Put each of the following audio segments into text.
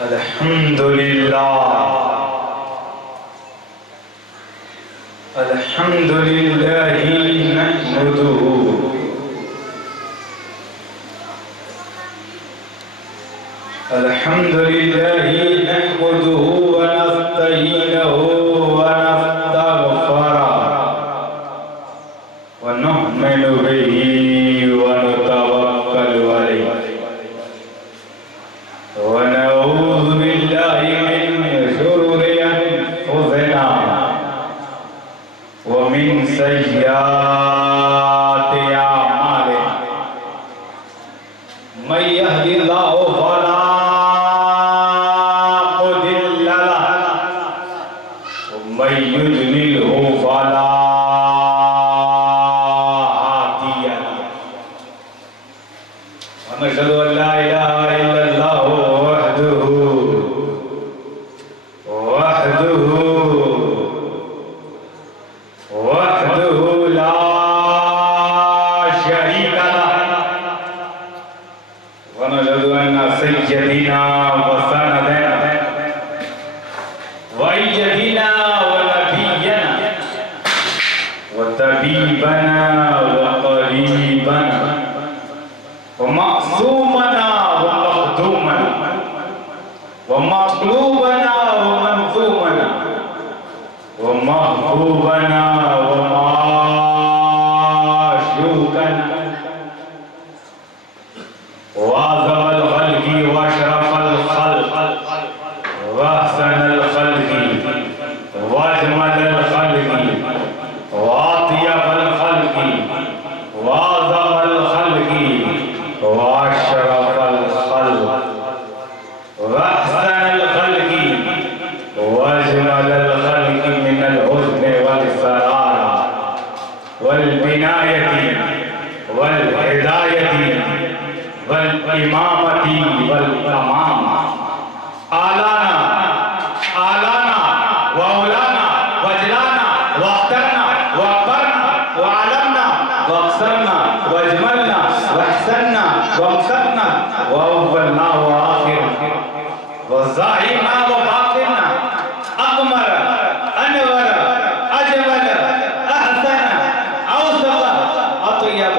अल्हम्दुलिल्लाहि नहमदुहु व नस्तईनुहु व नस्तगफिरुहु व नु'मिनु बिही व नतवक्कलु अलैहि व नऊज़ु बिल्लाहि मिन शुरूरि अनफुसिना व मिन सय्यिआति अअमालिना मन यहदिल्लाहु फला मुदिल्ल लहु व मन युद्लिलहु फला हादिय लहु व नशहदु अन ला इलाहा इल्लल्लाहु वहदहु ला शरीका लहु व नशहदु अन्ना सय्यदना व सनदना व अय्यदना व नबियना व तबीबना व क़रीबना व मअसूमना व मख़दूमना व मक़लूबना व मंज़ूमना व महबूबना व माशूकना व अज़मल ख़ल्क़ि व अशरफल ख़ल्क़ व अहसनल ख़ल्क़ि व अजमलल ख़ल्क़ि व अत्यबल ख़ल्क़ि व अज़मल ख़ल्क़ि व अशरफल ख़ल्क़ व अहसनल ख़ल्क़ि व अजमलल ख़ल्क़ि मिनल हुस्नि वल सरारा वल बिनायति वल हिदायति वल इमामति वल तमामा आलाना आलाना व औलाना वजलाना व अख्तरना व अकबरना व आलमना व अक्सरना व अजमलना व अहसनना व अमसकना व अव्वलना व आखिरना व ज़ाहिरना व बातिना अकमर अनवर अजमल अहसन औसत अतयब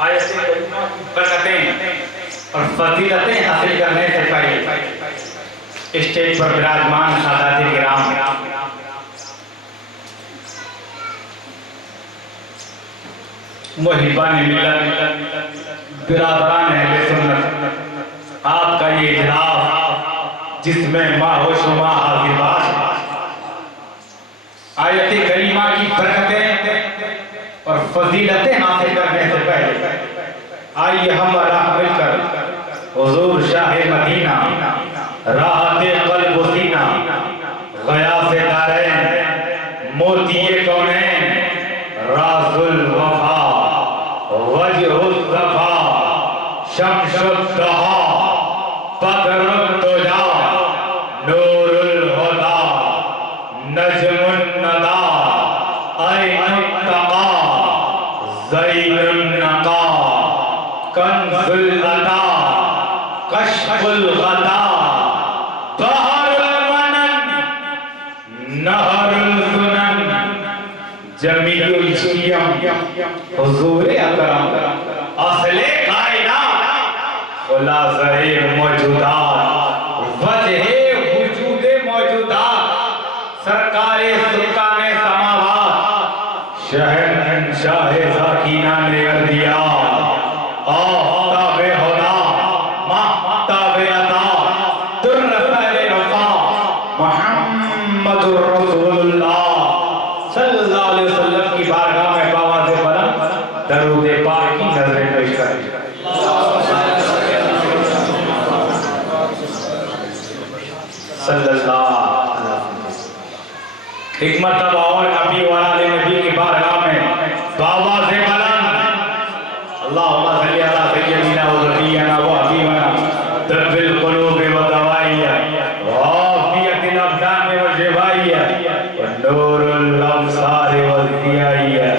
आयत करीमा की बरकतें और फजीलतें हासिल करने से पहले स्टेज पर विराजमान सादात किराम मुहिब्बान मिल्लत बिरादरान अहले सुन्नत आपका ये इजलास जिसमें माहो शुमा हाजिबात आयत करीमा की बरकतें और फजीलतें हासिल करने से पहले आइए हम मिलकर हुजूर शाह मदीना राहते क़ल्ब व सीना ग़यास दारैन मोतिए कौनैन राज़ुल वफ़ा वजहुल ज़फ़ा शम्सुद दुहा बदरुद दुजा नूरुल हुदा नजमुन नदा ऐनुत तक़ा ज़ैनुन नक़ा कंज़ुल अता कश्फुल गदा बहर हुजूर अकरम असले कायनात खुलासे मौजूदात वजहे वजूदे मौजूदात सरकारे सुल्ताने समावात शहंशाह ज़ाकिना ने कर दिया आफ्ताबे हुदा महताबे अता दुर्रफ़े वफ़ा मुहम्मदुर रसूलुल्लाह सल्लल्लाहु अलैहि वसल्लम की बारगाह में बावाज़े बुलंद दरूद पाक की नज़रें पेश करें। एक मर्तबा और नबी वाले नबी की बारगाह में बावाज़े बुलंद अल्लाहुम्मा सल्ली अला सय्यिदिना व नबियना व हबीबना तब्बिल कुलूब व दवाइया व आफियतिल अब्दान व शिफाइया व नूरुल अब्सार व ज़ियाइया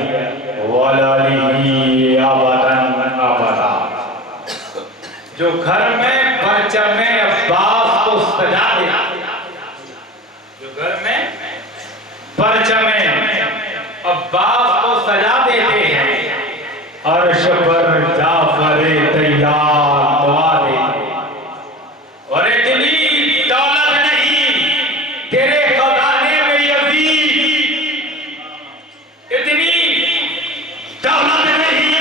व अलिही अबदन अबदा। जो घर में परचम अब्बास को सजा दे, जो घर में परचम अब्बास को सजा देते हैं, अर्श पर जाफर तैयार दुआ देते हैं। और इतनी दौलत नहीं तेरे खजाने में यजीद, इतनी दौलत नहीं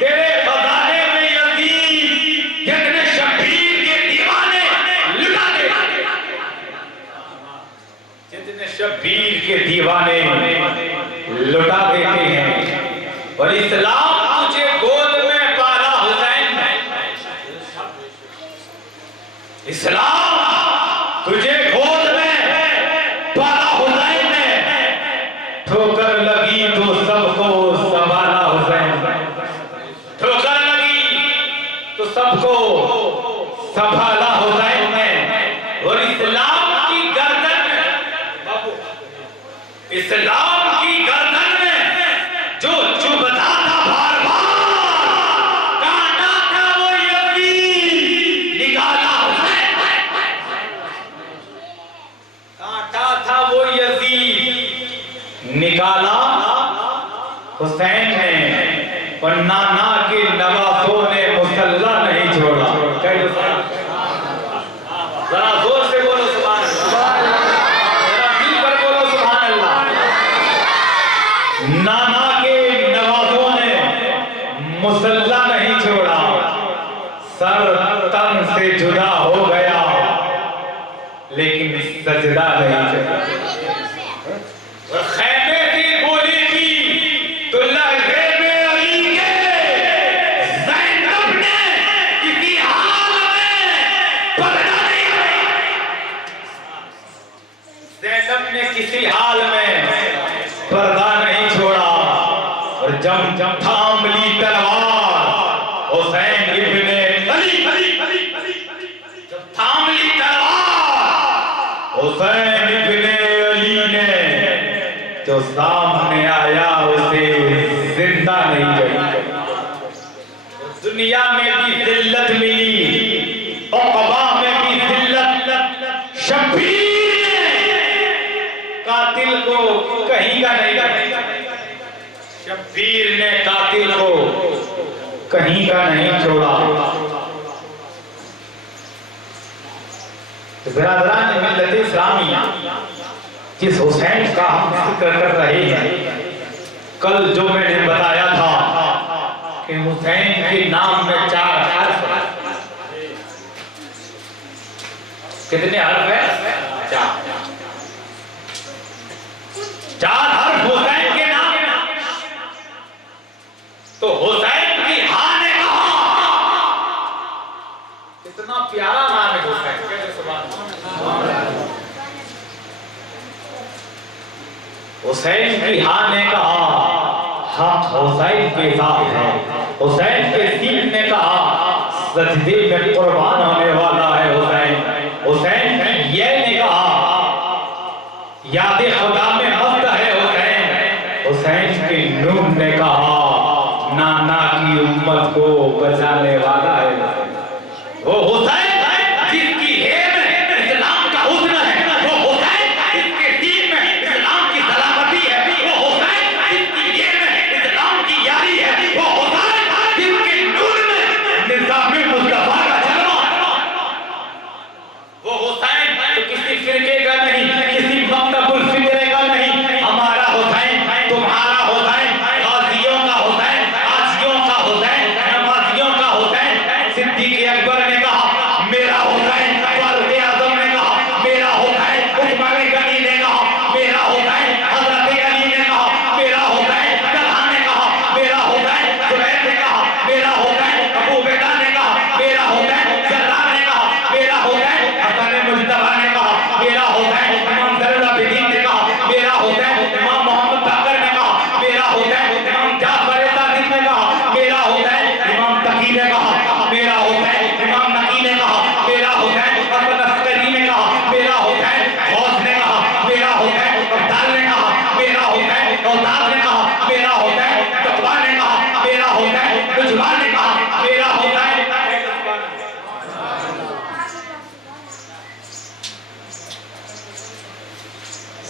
तेरे खजाने में यजीद, जितने शबीर के दीवाने लुटा देते, जितने शबीर के दीवाने लुटा देते हैं। और इस्लाम तुझे गोद में पाला हुसैन ने, इस्लाम तुझे गोद में पाला हुसैन ने, ठोकर लगी तो सबको संभाला हुसैन ने, ठोकर लगी तो सबको संभाला हुसैन ने। और इस्लाम की गर्दन में बाबू, इस्लाम की गर्दन में जो चुभता था बार बार कांटा था वो यजीद निकाला हुसैन, कांटा था वो यजीद निकाला हुसैन ने। और नाना के नवासों ने मुसल्ला नहीं छोड़ा। जरा जोर से बोलो सुभान अल्लाह, जरा मिलकर बोलो सुभान अल्लाह। नाना के नवाजों ने मुसल्ला नहीं छोड़ा, सर तन से जुदा हो गया लेकिन सजदा नहीं छोड़ा। और खैमे की बोली की तो लहज़े में अली के ज़ैनब ने किसी हाल में पर्दा नहीं किया, ज़ैनब ने किसी हाल में पर्दा नहीं छोड़ा। और जब थाम ली तलवार हुसैन इब्ने अली, जब थाम ली तलवार हुसैन इब्ने अली ने, जो सामने आया उसे जिंदा नहीं किया। दुनिया में भी जिल्लत मिली, उक़बा में भी जिल्लत, शबीर ने कातिल को कहीं का नहीं किया, शबीर ने कातिल को कहीं का नहीं छोड़ा। बिरादरान मिल्लत इस्लामिया, जिस हुसैन का हम जिक्र कर रहे हैं, कल जो मैंने बताया था कि हुसैन के नाम में 4 हर्फ हैं। कितने हर्फ हैं? 4 हर्फ हुसैन के नाम में। तो हुसैन की हाँ ने कहा, कितना प्यारा नाम है हुसैन। हुसैन की हाँ ने कहा, हक हुसैन के साथ है। हुसैन के सीन ने कहा, सजदे में कुर्बान होने वाला है हुसैन। हुसैन ये ने कहा, याद खुदा में मस्त है हुसैन। हुसैन के नून ने कहा, नाना की उम्मत को बचाने वाला है वो हुसैन। जिसकी हेब में इस्लाम का हुस्न है वो हुसैन, जिसके दीन में इस्लाम की सलामती है वो हुसैन, जिसकी हेब में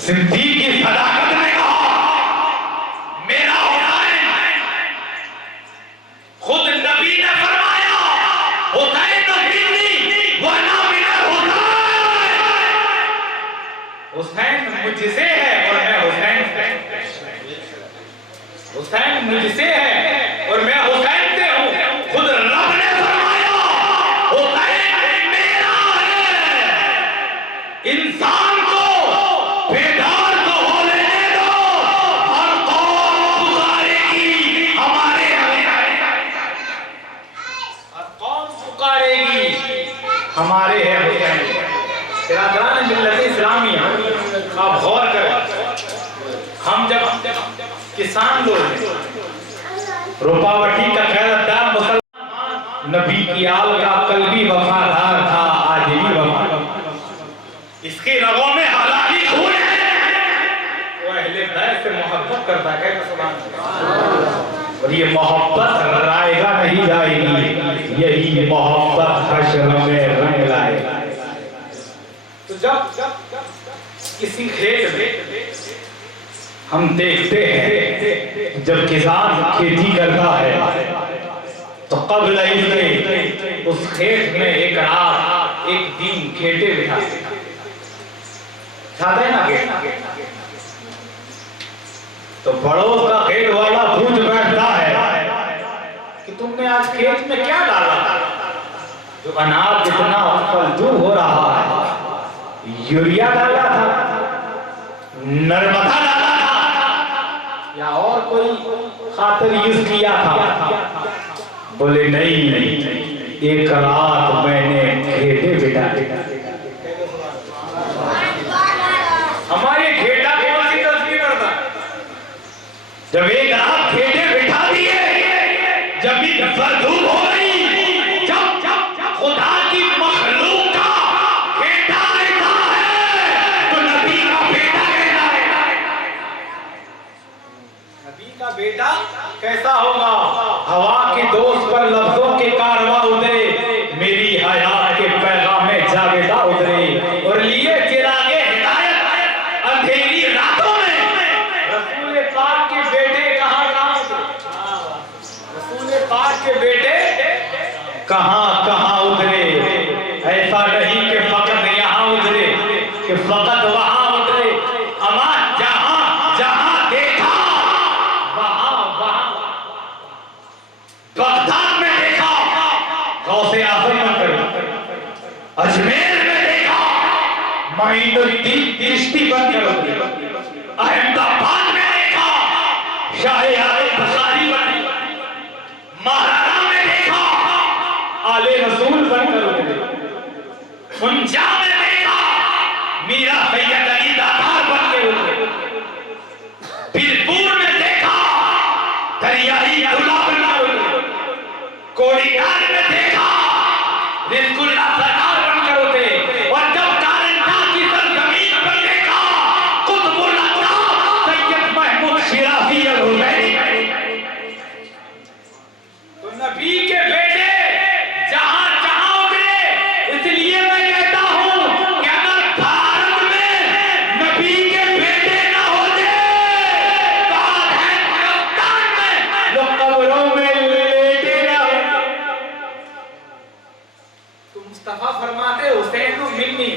सिद्दीक की सदाकत ने कहा मेरा हुसैन, खुद नबी ने फरमाया हुसैन वना मिना हुसैन मुझसे है और मैं हुसैन से, हुसैन मुझसे है और मैं हुसैन से हूं। खुद रब ने फरमाया हुसैन मेरा है। इंसान को बेदार तो हो लेने दो, हर कौम पुकारेगी हमारे हर कौम पुकारेगी हमारे है हुसैन। तिरादरान मिल्लत इस्लामी आप गौर करें, हम जब किसान लोग रुपावटी का खैरदार मुसलमान, नबी की आल का कल्बी वफादार था, आज भी वफादार, इसके रगों में हलाली खून है, वो अहले बैत से मोहब्बत करता है। सुभान अल्लाह। और ये मोहब्बत रायगा नहीं जाएगी, यही मोहब्बत हश्र में रंग लाएगा। तो जब किसी खेत में हम देखते हैं जब किसान खेती करता है तो कब्ल इसके उस खेत में एक रात एक दिन खेते बिठाते है ना, तो पड़ोस का खेत वाला पूछ बैठता है कि तुमने आज खेत में क्या डाला? जो अनाज इतना फलदू हो रहा है, यूरिया डाला था, नर्मदा डाला था या और कोई खातर यूज किया था? बोले नहीं, एक रात मैंने खेते बिठाए। हमारे खेता कौन सी तस्वीर करता? जब एक रात खेते बिठा दिए, जब भी फरधूप हो गई, जब खुदा की मखलूक का खेता ऐसा है तो नबी का बेटा कैसा है? नबी का बेटा कैसा होगा? हवा के दोस्त पर लफ्जों के कारवा उतरे, मेरी हयात के पैगाम में जावेदा उतरे और लिए चिरागे हिदायत अंधेरी रातों में। रसूल पाक के बेटे कहां रसूल पाक के बेटे कहां उतरे? ऐसा नहीं कि फकत यहां उतरे कि फकत वहां उतरे, अमा जहां जहां देखा वहां बगदाद में देखा, गौसे आज़म में अजमेर में देखा, माइनुद्दीन चिश्ती बनकर अहमदाबाद में देखा, शाह आले बुखारी बने, महाराणा में देखा, आले रसूल बनकर उनजा में देखा, मीरा सैयद अली दातार बनकर उतरे, बीरपुर में देखा, दरियाई अब्दुल्ला बनकर उतरे, कोड़ीनार में देखा, रिज़्कुल्लाह सरकार बनकर उतरे, और जब कारंजा की सरजमीन पर देखा, कुतुबुल अक़ताब सैयद महमूद शिराज़ी अल-हुसैनी। तो नबी के बेटे जहां जहां उतरे, इसलिए मैं कहता हूं कि अगर भारत में नबी के बेटे न होते तो आज है हिंदुस्तान में लोग कब्रों में लेटे न होते। तो मुस्तफा फरमाते हुसैन मिन्नी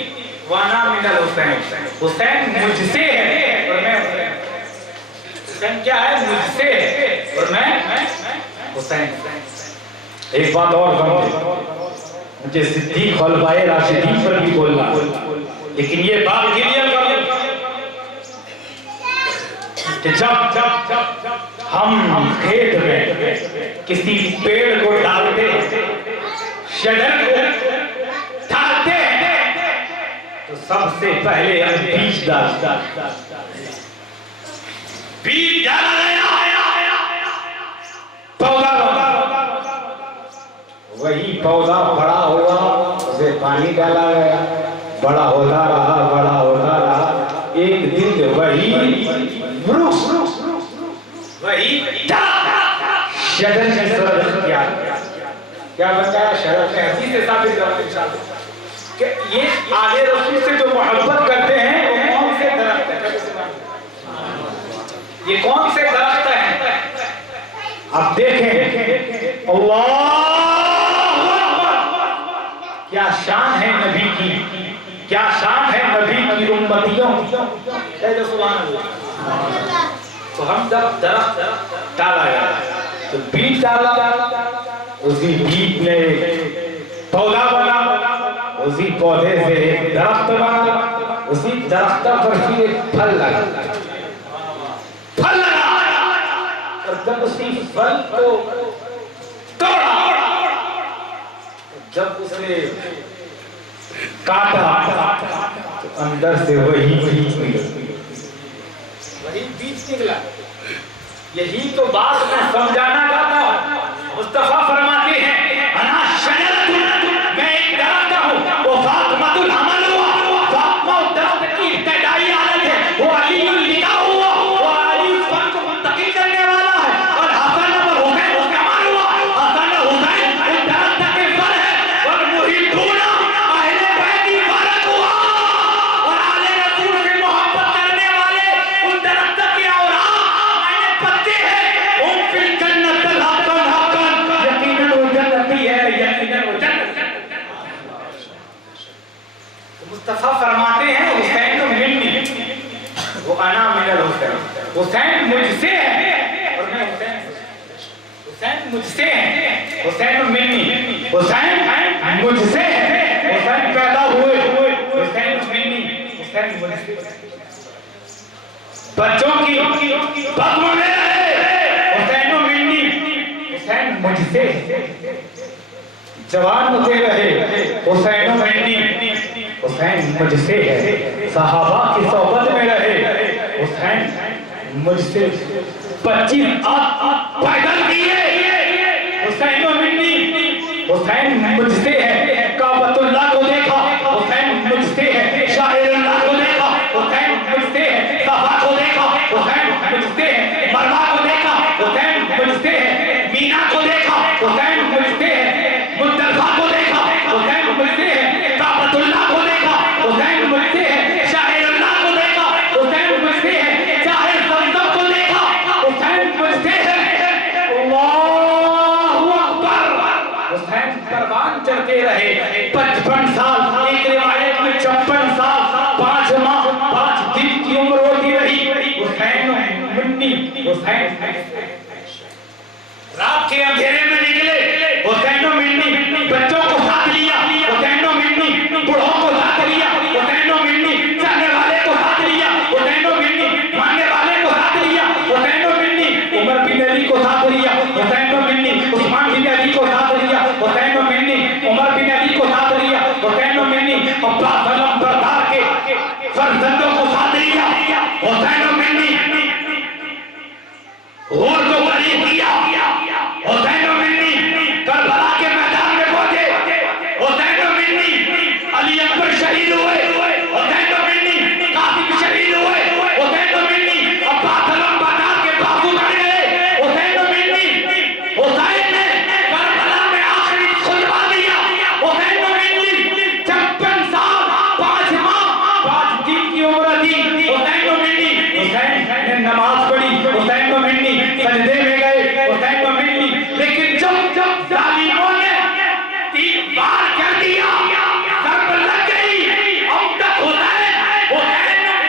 वाना मिनल हुसैन, हुसैन मुझसे है और मैं हुसैन। हुसैन क्या है? मुझसे है और मैं हुसैन। एक बात और मुझे सिद्दीक खुलफाए राशिदीन पर भी बोलना, लेकिन ये बात क्लियर कर कि जब हम खेत में किसी पेड़ को डालते हैं, शजर को डालते हैं, तो सबसे पहले हम बीज डालते हैं। बीज डाला गया, पौधा वही पौधा बड़ा हुआ, उसे पानी डाला गया, बड़ा होता रहा, एक दिन वही वृक्ष, वही शजर की सूरत क्या बन गया? शजर के हदीस से साबित करते कि ये आले रसूल से जो मोहब्बत करते हैं वो कौन से दरख्त है? क्या शान है नबी की उम्मतियों की। सुभान अल्लाह। तो हम जब दरख्त डाला गया तो बीज डाला, उसी बीज में पौधा बना, उसी पौधे से एक दरख्त बना, उसी दरख्त पर फिर एक फल लगा, और जब उसी फल को तोड़ा, जब उसे काटा तो अंदर से वही बीज निकला। यही तो बात मैं समझाना चाहता हूँ। मुस्तफा फरमाते हैं अना शजरतुन, मैं एक दरख्त हूँ, वो फातिमतुल अमल हुआ, फातिमा दरख्त की इब्तिदाई हालत है, वो अली लिखा हुआ, वो अली उस फल को मुंतकिल करने वाला है, और हसन और हुसैन उसका मान हुआ, हसन और हुसैन उस दरख्त के फल है, और मुहिब्बून अहले बैत मुबारक हुआ, और आले रसूल से मोहब्बत करने वाले उन दरख्त के औराक मैंने पत्ते हैं, उन फिल जन्नत हक़न हक़न, यकीनन वो जन्नती है, यकीनन वो जन्नत। मुस्तफा फरमाते हैं हुसैन मिन्नी, वो अना मिनल हुसैन, हुसैन मुझसे है और मैं हुसैन, हुसैन मुझसे है, हुसैन मिन्नी, हुसैन मुझसे है, हुसैन पैदा हुए, हुसैन मिन्नी, हुसैन मुझसे। बच्चों की बख्म में रहे, हुसैन मिन्नी, हुसैन मुझसे। जवान मुझे रहे, हुसैन मिन्नी, हुसैन मुझसे है। सहाबा की सोहबत में रहे, हुसैन मुझसे। 25 पैदल किए, हुसैन मिन्नी, हुसैन मुझसे है। काबतुल्लाह को देखा, हुसैन मुझसे है। शाहिरुल्लाह को देखा, हुसैन मुझसे है। सफा को देखा, हुसैन मुझसे है। मरवा को देखा, हुसैन मुझसे है। मीना को देखा, हुसैन मुझसे है। मुस्तफा को देखा, हुसैन मुझसे है। काबतुल्लाह को देखा, हुसैन मुझसे है। शाहिरुल्लाह को देखा, हुसैन मुझसे है। शाहिर ज़मज़म को देखा, हुसैन मुझसे है। अल्लाहु अकबर। हुसैन परवान चढ़ते रहे 55 साल, एक रिवायत में 56 साल, 5 माह 5 दिन की उम्र होती रही। हुसैन मिन्नी, हुसैन रात के अंधेरे में निकले, हुसैन मिन्नी, बच्चों को साथ लिया, हुसैन मिन्नी, बूढ़ों को साथ लिया, हुसैन मिन्नी, चाहने वाले को साथ लिया, हुसैन मिन्नी, मानने वाले को साथ लिया, हुसैन मिन्नी, उमर बिन अली को साथ लिया, हुसैन मिन्नी, उस्मान बिन अली को साथ लिया, हुसैन मिन्नी, उमर बिन अली को साथ लिया, हुसैन मिन्नी, अब्बास अलमबरदार के फर्जंदों को साथ लिया, हुसैन मिन्नी, और को बरी किया, हुसैन मिन्नी करबला के मैदान में पहुंचे, हुसैन मिन्नी अली अकबर शहीद हुए, हुसैन मिन्नी कासिम शहीद हुए, हुसैन मिन्नी अब्बास अलमबरदार के बाजू कट गए, हुसैन मिन्नी हुसैन ने करबला में आखिरी खुतबा दिया, हुसैन मिन्नी 56 साल 5 माह 5 दिन की उम्र थी, हुसैन मिन्नी, हुसैन ने नमाज पढ़ी, हुसैन मिन्नी सजदे में गए, हुसैन मिन्नी, लेकिन जब जालिमों ने 3 बार कर दिया, सब लग गई, अब तक हुसैन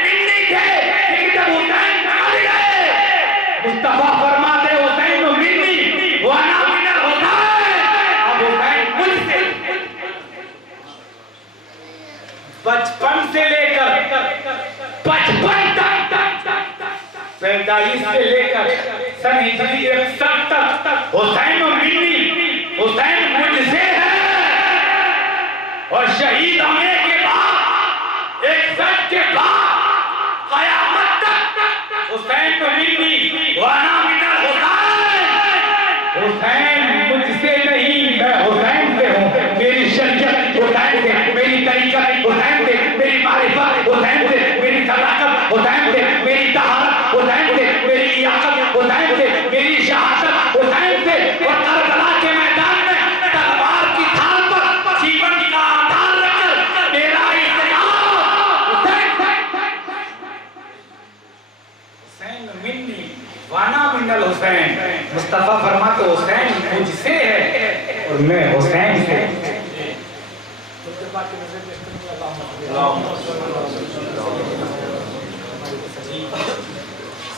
मिन्नी थे, लेकिन जब हुसैन चल गए, मुस्तफा फरमाते हुसैन मिन्नी व अना मिनल हुसैन, अब हुसैन मुझसे। 55 से लेकर 55 तक, 45 से लेकर सन हिजरी 61 तक हुसैन मिन्नी, हुसैन मुझसे है, और शहीद होने के बाद 61 के बाद क़यामत तक हुसैन मिन्नी व अना मिनल हुसैन। हुसैन मुझसे नहीं, मैं हुसैन से हूँ। मेरी शरीयत हुसैन से, मेरी तरीक़त हुसैन से, मेरी मारिफत हुसैन से, मेरी सदाकत हुसैन से, मेरी तहारत हुसैन से, मेरी लियाकत हुसैन से, मेरी शहादत हुसैन से, और करबला के मैदान में तलवार की ढाल पर जीवन का आधार रखकर मेरा इस्तेमाल हुसैन। हुसैन मिन्नी वाना मिनल हुसैन। मुस्तफा फरमाते हुसैन मुझसे है और मैं हुसैन से।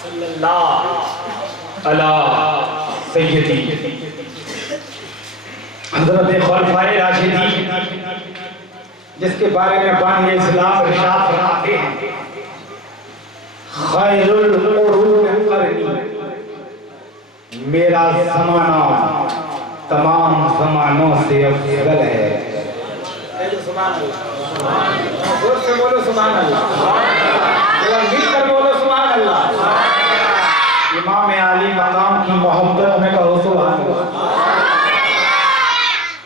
सल्लल्लाहु अला सय्यदी हज़रत खुलफाए राशिदीन, जिसके बारे में बानी इस्लाम इरशाद फरमाते हैं, खैरुल कुरून क़रनी, मेरा ज़माना तमाम ज़मानों से अफ़ज़ल है। सुभान अल्लाह, जोर से बोलो सुभान अल्लाह, मिलकर बोलो सुभान अल्लाह। इमाम आली मकाम की मोहब्बत में कहो सुभान अल्लाह।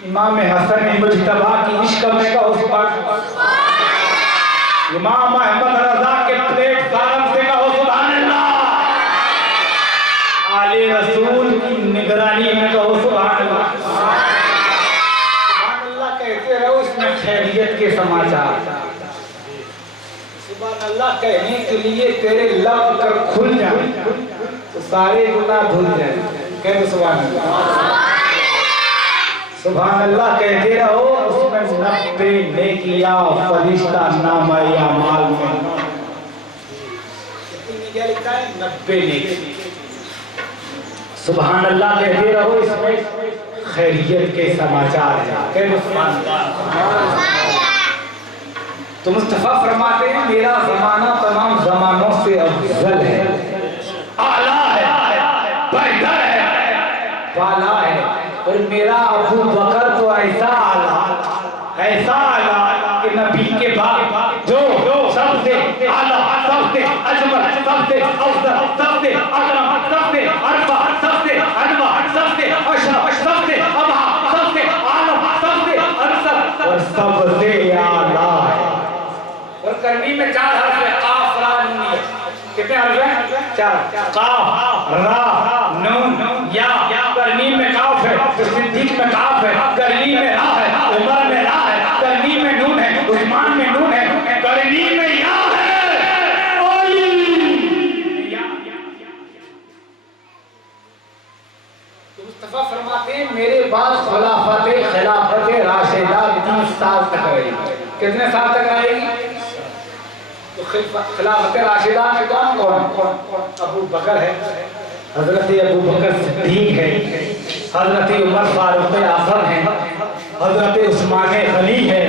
इमाम हसन मुज्तबा की इश्क में कहो सुभान अल्लाह। इमाम अहमद रज़ा के प्लेटफार्म से कहो सुभान अल्लाह। आले रसूल की निगरानी में कहो सुभान अल्लाह। सुभान अल्लाह कहते रहो, इसमें खैरियत के समाचार। सुभान अल्लाह कहने के लिए तेरे लब कर खुल जाए तो सारे गुनाह धुल जाए। कहते सुभान अल्लाह। सुभान अल्लाह कहते रहो, उसमें 90 नेकियां फरिश्ता नामा अमाल में कितनी क्या लिखा है? 90 नेकी। सुभान अल्लाह कहते रहो, इसमें खैरियत के समाचार हैं। कहते सुभान अल्लाह। तो मुस्तफा फरमाते हैं, मेरा ज़माना तमाम ज़मानों से अफजल है, आला है, बेहतर है, वाला है। और मेरा अबू बकर तो ऐसा आला कि नबी के बाद जो सबसे आला, सबसे अजमल, सबसे अफजल, सबसे अकरम, सबसे अरफा, सबसे अनवा, सबसे अशरफ, सबसे अबहा, सबसे आलम, सबसे अरसल और सबसे आला है। और करनी में 4 हर्फ है, काफ रा नून या। कितने हर्फ हैं? 4। काफ रा नून या। करनी में काफ है, सिद्दीक में काफ है, करनी में रा है, उमर में रा है, करनी में नून है, उस्मान में नून है, करनी में या है। तो मुस्तफा फरमाते हैं, मेरे बाद खिलाफत राशिदा 30 साल तक रहेगी। कितने साल तक रहेगी? तो खिलाफत राशिदा में कौन कौन? अबू बकर है, हजरत अबू बकर सिद्दीक है, हजरत उमर फारूक आज़म है, हजरत उस्मान गनी है,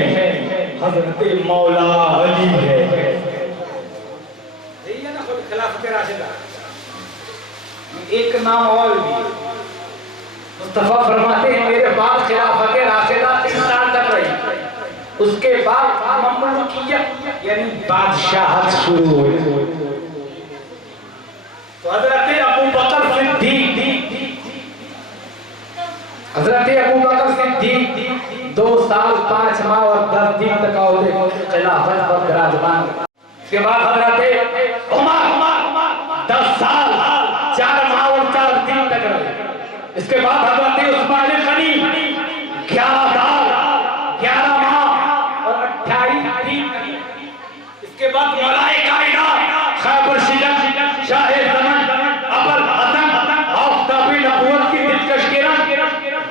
हजरत मौला अली है। यही है ना खिलाफत राशिदा। एक नाम और भी मुस्तफा फरमाते हैं, मेरे बाद खिलाफत राशिदा 3 साल तक रही। उसके बाद ममलूकियत यानी बादशाहत शुरू हुई। तो हजरत अबू बकर सिद्दीक 2 साल 5 माह और 10 दिन तक खिलाफत पर विराजमान। इसके बाद हजरत उमर 10 साल 4 माह और 4 दिन तक रहे। इसके बाद हजरत उस्मान गनी 11 साल 11 माह और 28 दिन। इसके बाद मौलाए कायनात खैबर शिजन शाहे ज़मान अबुल हसन आफ़ताबे नबुवत की दिलकश किरण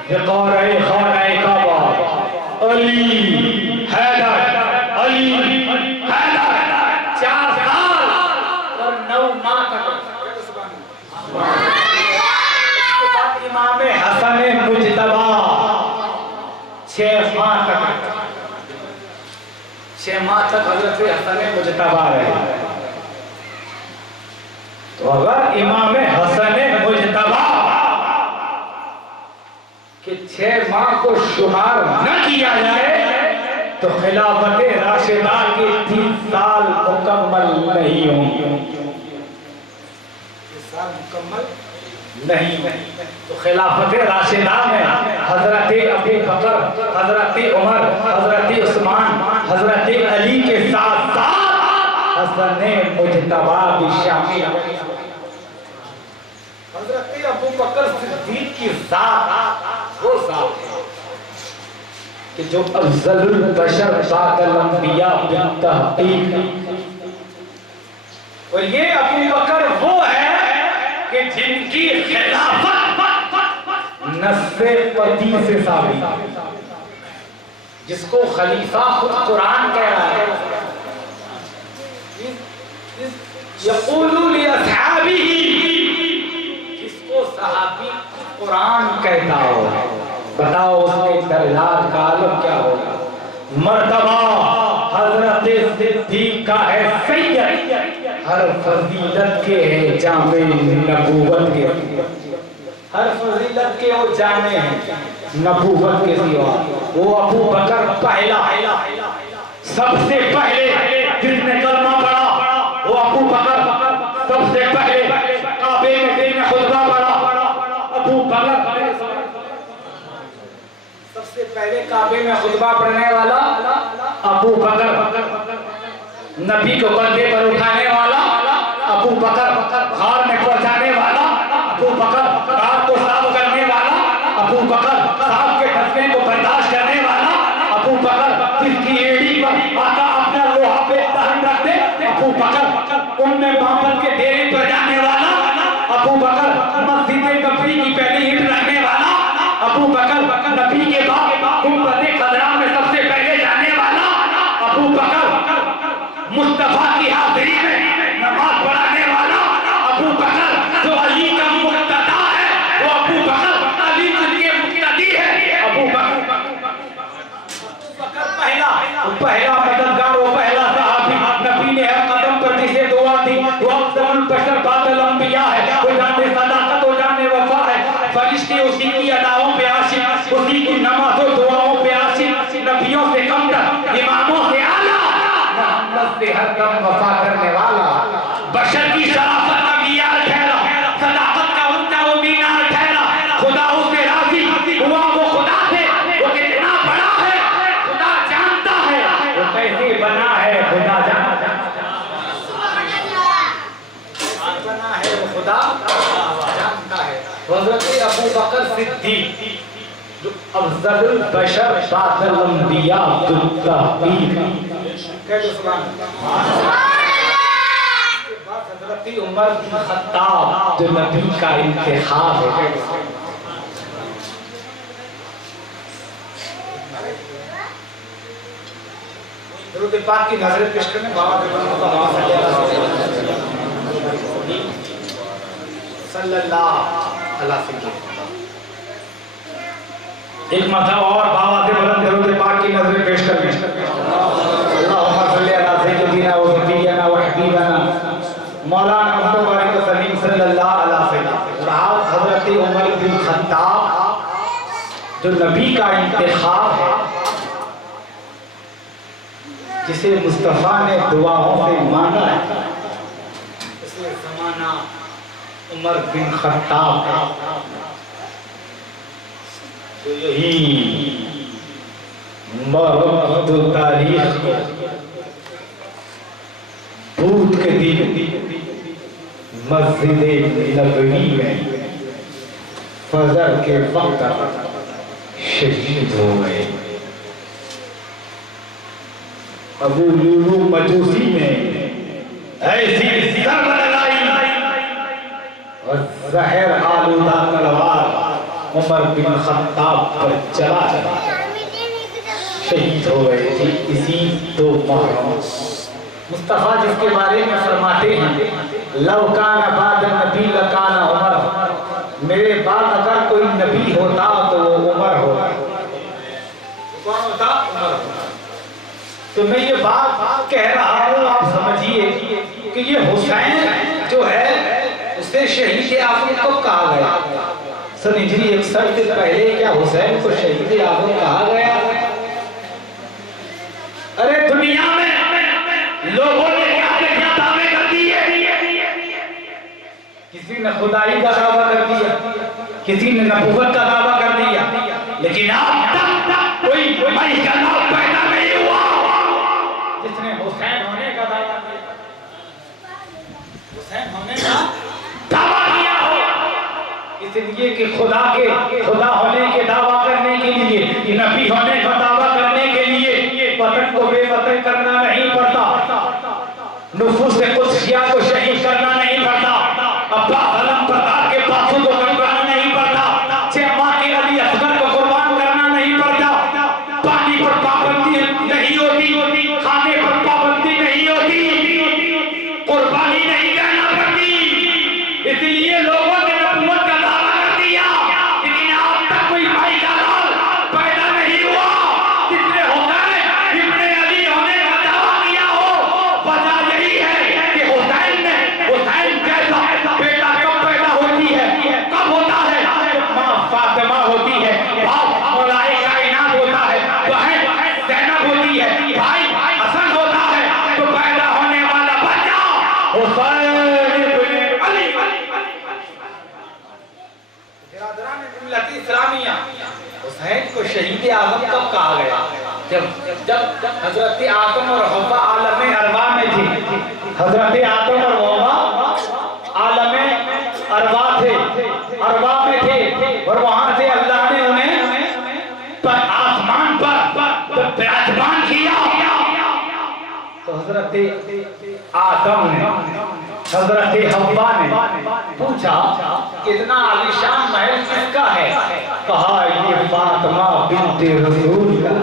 ज़िक़ारे ख़ाने काबा अली हैदर 4 साल और 9 माह तक। इसके बाद इमाम हसन मुज्तबा 6 माह तक 6 माह तक हजरत हसन मुज्तबा रहे। तो अगर इमाम हसन मुज्तबा के 6 माह को शुमार न किया जाए तो खिलाफत राशिदा के 3 साल मुकम्मल नहीं होंगे। नहीं। तो खिलाफत राशिदा में हजरत अबू बकर, हजरत उमर, हजरत उस्मान, हजरत अली के साथ साथ हसन मुज्तबा भी शामिल। हजरत अबू बकर सिद्दीक की ज़ात वो ज़ात है कि जो अफज़लुल बशर बादल अंबिया बित्तहक़ीक़। और ये अबू बकर वो है कि जिनकी खिलाफत नस्से पति से साबित। जिसको खलीफा खुद कुरान कह रहा है, यक़ूलु लि अस्हाबिही, जिसको सहाबी कुरान कहता हो, बताओ उसके दर्जात का आलम क्या होगा। मर्तबा हजरत सिद्दीक का है सैयद, हर फजीलत के है जामे नबूवत के, हर फजीलत के वो जामे हैं नबूवत के सिवा। वो अबू बकर पहला, सबसे पहले जिसने कलमा पढ़ा वो अबू बकर, सबसे पहले काबे में खुतबा पढ़ा अबू बकर, सबसे पहले काबे में खुतबा पढ़ने वाला अबू बकर, नबी को कंधे पर उठाने वाला अबू बकर, हार में पहुंचाने वाला अबू बकर, रात को साफ करने वाला अबू बकर, साहब के फंसने को बर्दाश्त करने वाला अबू बकर, जिसकी एड़ी पर आका अपना लोहा पे दहन रख दे अबू बकर, उनमें बापन के डेरे पर जाने वाला अबू बकर, मस्जिद नबी की पहली ईंट रखने वाला अबू बकर, नबी के बाद गुंबद खदरा में सबसे पहले जाने वाला अबू बकर, मुस्तफा की हाजिरी में नमाज पढ़ाने वाला अबू बकर, जो अली का मुक्तदा है वो अबू बकर, अली जिनके मुक्तदी है अबू बकर, पहला मददगार, वो पहला सहाबी, नबी ने हर कदम पर जिसे दुआ दी वो अफजलुल बशर बादल अंबिया है, वो जाने सदाकत, वो जाने वफा है, फरिश्ते उसी की अदाओं पे आशिक, उसी की नमाज़ों दुआओं पे आशिक, नबियों से कमतर, इमामों से आला, मोहम्मद से हर दम वफा करने वाला, बशर की शराफत का मीयार ठहरा, सदाकत का ऊंचा वो मीनार ठहरा, खुदा उसे राजी हुआ वो खुदा से, वो कितना बड़ा है खुदा जानता है, वो कैसे बना है खुदा जानता है, वो खुदा जानता है। हज़रत अबू बकर सिद्दीक जो अफज़लुल बशर बादल अंबिया हज़रत उमर बिन खत्ताब जो नबी का इंतखाब है, दुरूद पाक की नजर पेश करने बाबा सल्लल्लाहु अलैहि वसल्लम। एक मतलब और बाबा से बुलंद दुरूद पाक की नजर पेश करने, अल्लाहुम्मा सल्ली अला सय्यिदिना व नबीना व हबीबना मौलाना मुहम्मद सलीम सल्लल्लाहु अलैहि वसल्लम। और हजरत उमर बिन खत्ताब जो नबी का इंतखाब है, जिसे मुस्तफा ने दुआओं से मांगा है, इसलिए ज़माना उमर बिन खत्ताब तो यही तारीख भूत के दिन मस्जिद नबवी में फजर के वक्त शहीद हो गए। अबू लुलू मजूसी ने ऐसी और जहर आलूदा तलवार उमर बिन खत्ताब पर चला शहीद हो गए थे इसी 2 मुहर्रम। मुस्तफा जिसके बारे में फरमाते हैं लव काना बाद नबी लकाना उमर, मेरे बाद अगर कोई नबी होता तो वो उमर होता। कौन होता? उमर। तो मैं ये बात कह रहा हूँ, आप समझिए कि ये हुसैन जो है उसे शहीद आज़म कब कहा गया? सन हिजरी 61 से पहले क्या हुसैन को शहीद आज़म कहा गया? अरे दुनिया में लोगों ने क्या दावे कर दिए, किसी ने खुदाई का दावा कर दिया, किसी ने नबूवत का दावा कर दिया, लेकिन आज तक कोई का नाम पैदा नहीं हुआ जिसने हुसैन होने का दावा किया, हुसैन होने का दावा किया हो। इसलिए कि खुदा होने के दावा करने के लिए, नबी होने का दावा करने के लिए वतन को बेवतन करना नहीं पड़ता, नुफूस कुद्सिया को शहीद करना नहीं पड़ता, अब्बास अलम प्रताप के बासु को करना नहीं पड़ता, चेम्मा के अली असगर को कुर्बान करना नहीं पड़ता, पानी पर हुसैन इब्ने अली। बिरादरान मिल्लत इस्लामिया, हुसैन को शहीद आज़म कब कहा गया? जब हजरत आदम और हव्वा आलम अरवा में थे। हजरत आदम और हव्वा आलम अरवा थे, अरवा में थे, और वहां से अल्लाह ने उन्हें आसमान पर विराजमान किया। तो हजरत आदम ने, हजरत हव्वा ने पूछा इतना आलीशान महल किसका है? कहा ये फातिमा बिन्ते रसूल का।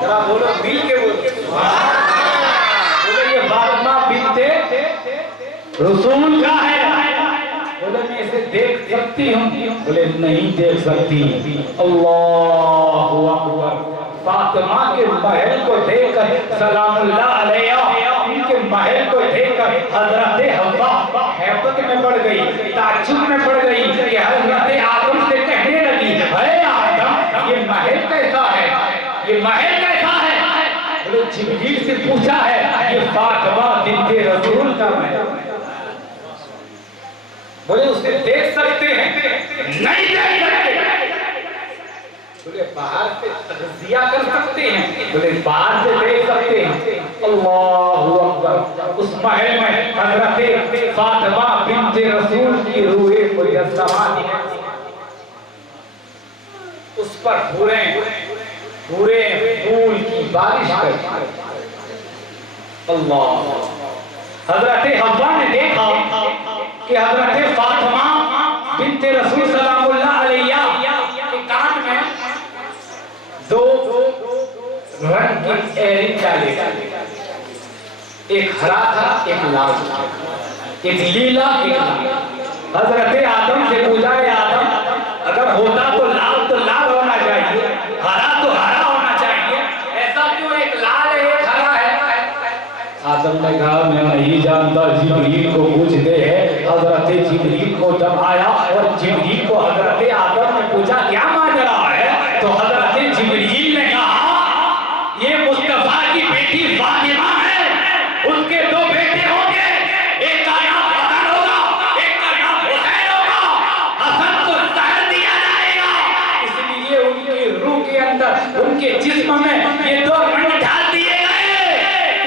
जरा बोलो मिल के बोलो, ये फातिमा बिन्ते रसूल का है। बोले मैं इसे देख सकती हूँ? बोले नहीं देख सकती। अल्लाहु अकबर। फातिमा के महल को देखकर सलामुल्लाह अलैहा, इनके महल को देखकर हजरत हव्वा हैबत में पड़ गई, ताज्जुब में पड़ गई कि हजरत आदम से कहने लगी, अरे आदम ये महल कैसा है, ये महल कैसा है? बोले जिब्रील से पूछा है, ये फातिमा बिन्ते रसूल का महल। बोले उसे देख सकते हैं? नहीं देख सकते। बोले बाहर से तज़किया कर सकते हैं? बोले बाहर से देख सकते हैं। अल्लाहु अकबर। उस महल में हजरत फातिमा बिन्ते रसूल की रूहे मुजस्समा थी। उस पर पूरे पूरे फूल की बारिश कर। अल्लाह। हजरत हव्वा ने देखा कि हजरत फातिमा बिन्ते रसूल सलामुल्लाह अलैहा के कान में दो रंग की एयरिंग डाली, एक हरा था, एक लाल था, एक लीला, एक लाल। हजरत आदम से पूछा, आदम अगर होता तो लाल होना चाहिए, हरा तो हरा होना चाहिए, ऐसा क्यों एक लाल है एक हरा है? आदम ने कहा मैं नहीं जानता, जिब्रील को पूछते हैं। हजरत जिब्रील को जब आया और जिब्रील को हजरत आदम ने पूछा क्या माजरा है, तो हजरत जिब्रील ने कहा ये मुस्तफा की बेटी फातिमा है, उसके दो बेटे होंगे, एक का नाम हसन होगा, एक का नाम हुसैन होगा। हसन को जहर दिया जाएगा, इसलिए उनकी रूह के अंदर, उनके जिस्म में ये दो रंग डाल दिए गए।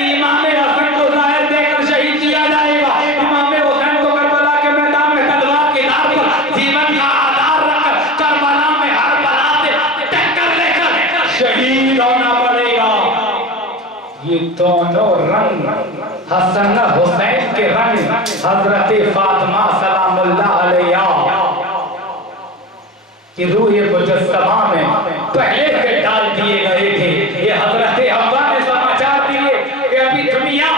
इमाम हसन को जहर देकर शहीद किया जाएगा, इमाम हुसैन को करबला के मैदान में तलवार के धार पर जीवन का आधार रखकर करबला में हर बला से टक्कर लेकर शहीद होना पड़ेगा। ये दोनों रंग हसन हुसैन के रंग हजरत फातिमा सलामुल्लाह अलैहा की रूह मुजस्समा में पहले से डाल दिए गए थे। ये हजरत हव्वा ने समाचार दिए कि अभी दुनिया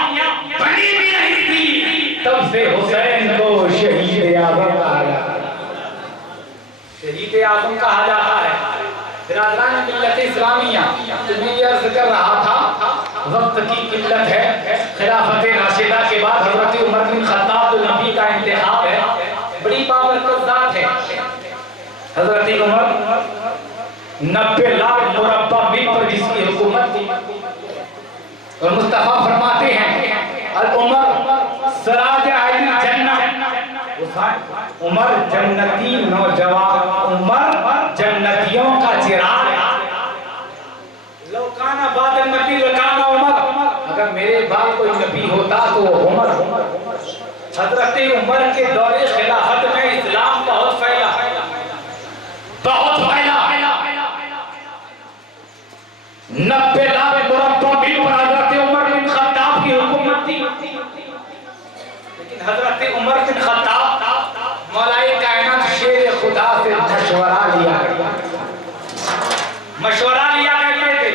बनी भी नहीं थी, तब से हुसैन को शहीद आज़म कहा जाता है। शहीद आज़म कहा जाता है। बिरादरान मिल्लत इस्लामिया, तुम्हें ये अर्ज कर रहा था वक्त की किल्लत है। खिलाफत राशिदा के बाद हजरत उमर बिन खत्ताब जो नबी का इंतखाब है, बड़ी बाबरकत ज़ात है। हजरत उमर 90 लाख मुरब्बा मील पर जिसकी हुकूमत थी, और मुस्तफा फरमाते हैं अल उमर सराज आइल जन्नत। उमर जन्नती नौजवान, उमर जन्नतियों का चिराग। लौकाना बाद नबी लौकाना उमर, अगर मेरे बाद कोई नबी होता तो वो उमर। हजरत उमर के दौरे खिलाफत में इस्लाम बहुत फैला, बहुत फैला। 90 लाख मुरब्बा मील पर हजरत उमर बिन खत्ताब की हुकूमत थी। लेकिन हजरत उमर बिन खत्ताब मौलाए कायनात शेर खुदा से मशवरा लिया करते थे।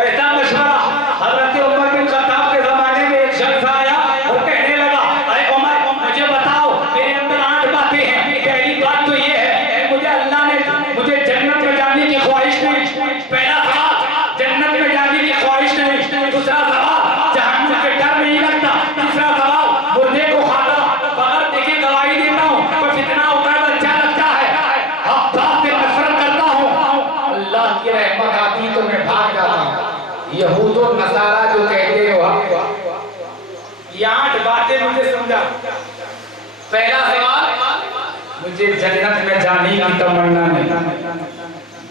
ऐसा मशवरा हजरत उमर बिन खत्ताब के जमाने में एक शख्स आया और कहने लगा, अरे उमर मुझे बताओ, मेरे अंदर 8 बातें हैं। पहली बात तो ये है मुझे अल्लाह ने मुझे जन्नत में जाने की ख्वाहिश नहीं। पहला सवाल, जन्नत में जाने की ख्वाहिश नहीं। दूसरा सवाल, जहन्नम से डर नहीं लगता। तीसरा सवाल, मुर्दे को खाता बगैर देखे गवाही देता हूँ, पर जितना होता है अच्छा लगता है। अब बात ये 8 बातें मुझे समझा। पहला सवाल, मुझे जन्नत में जाने की तमन्ना नहीं।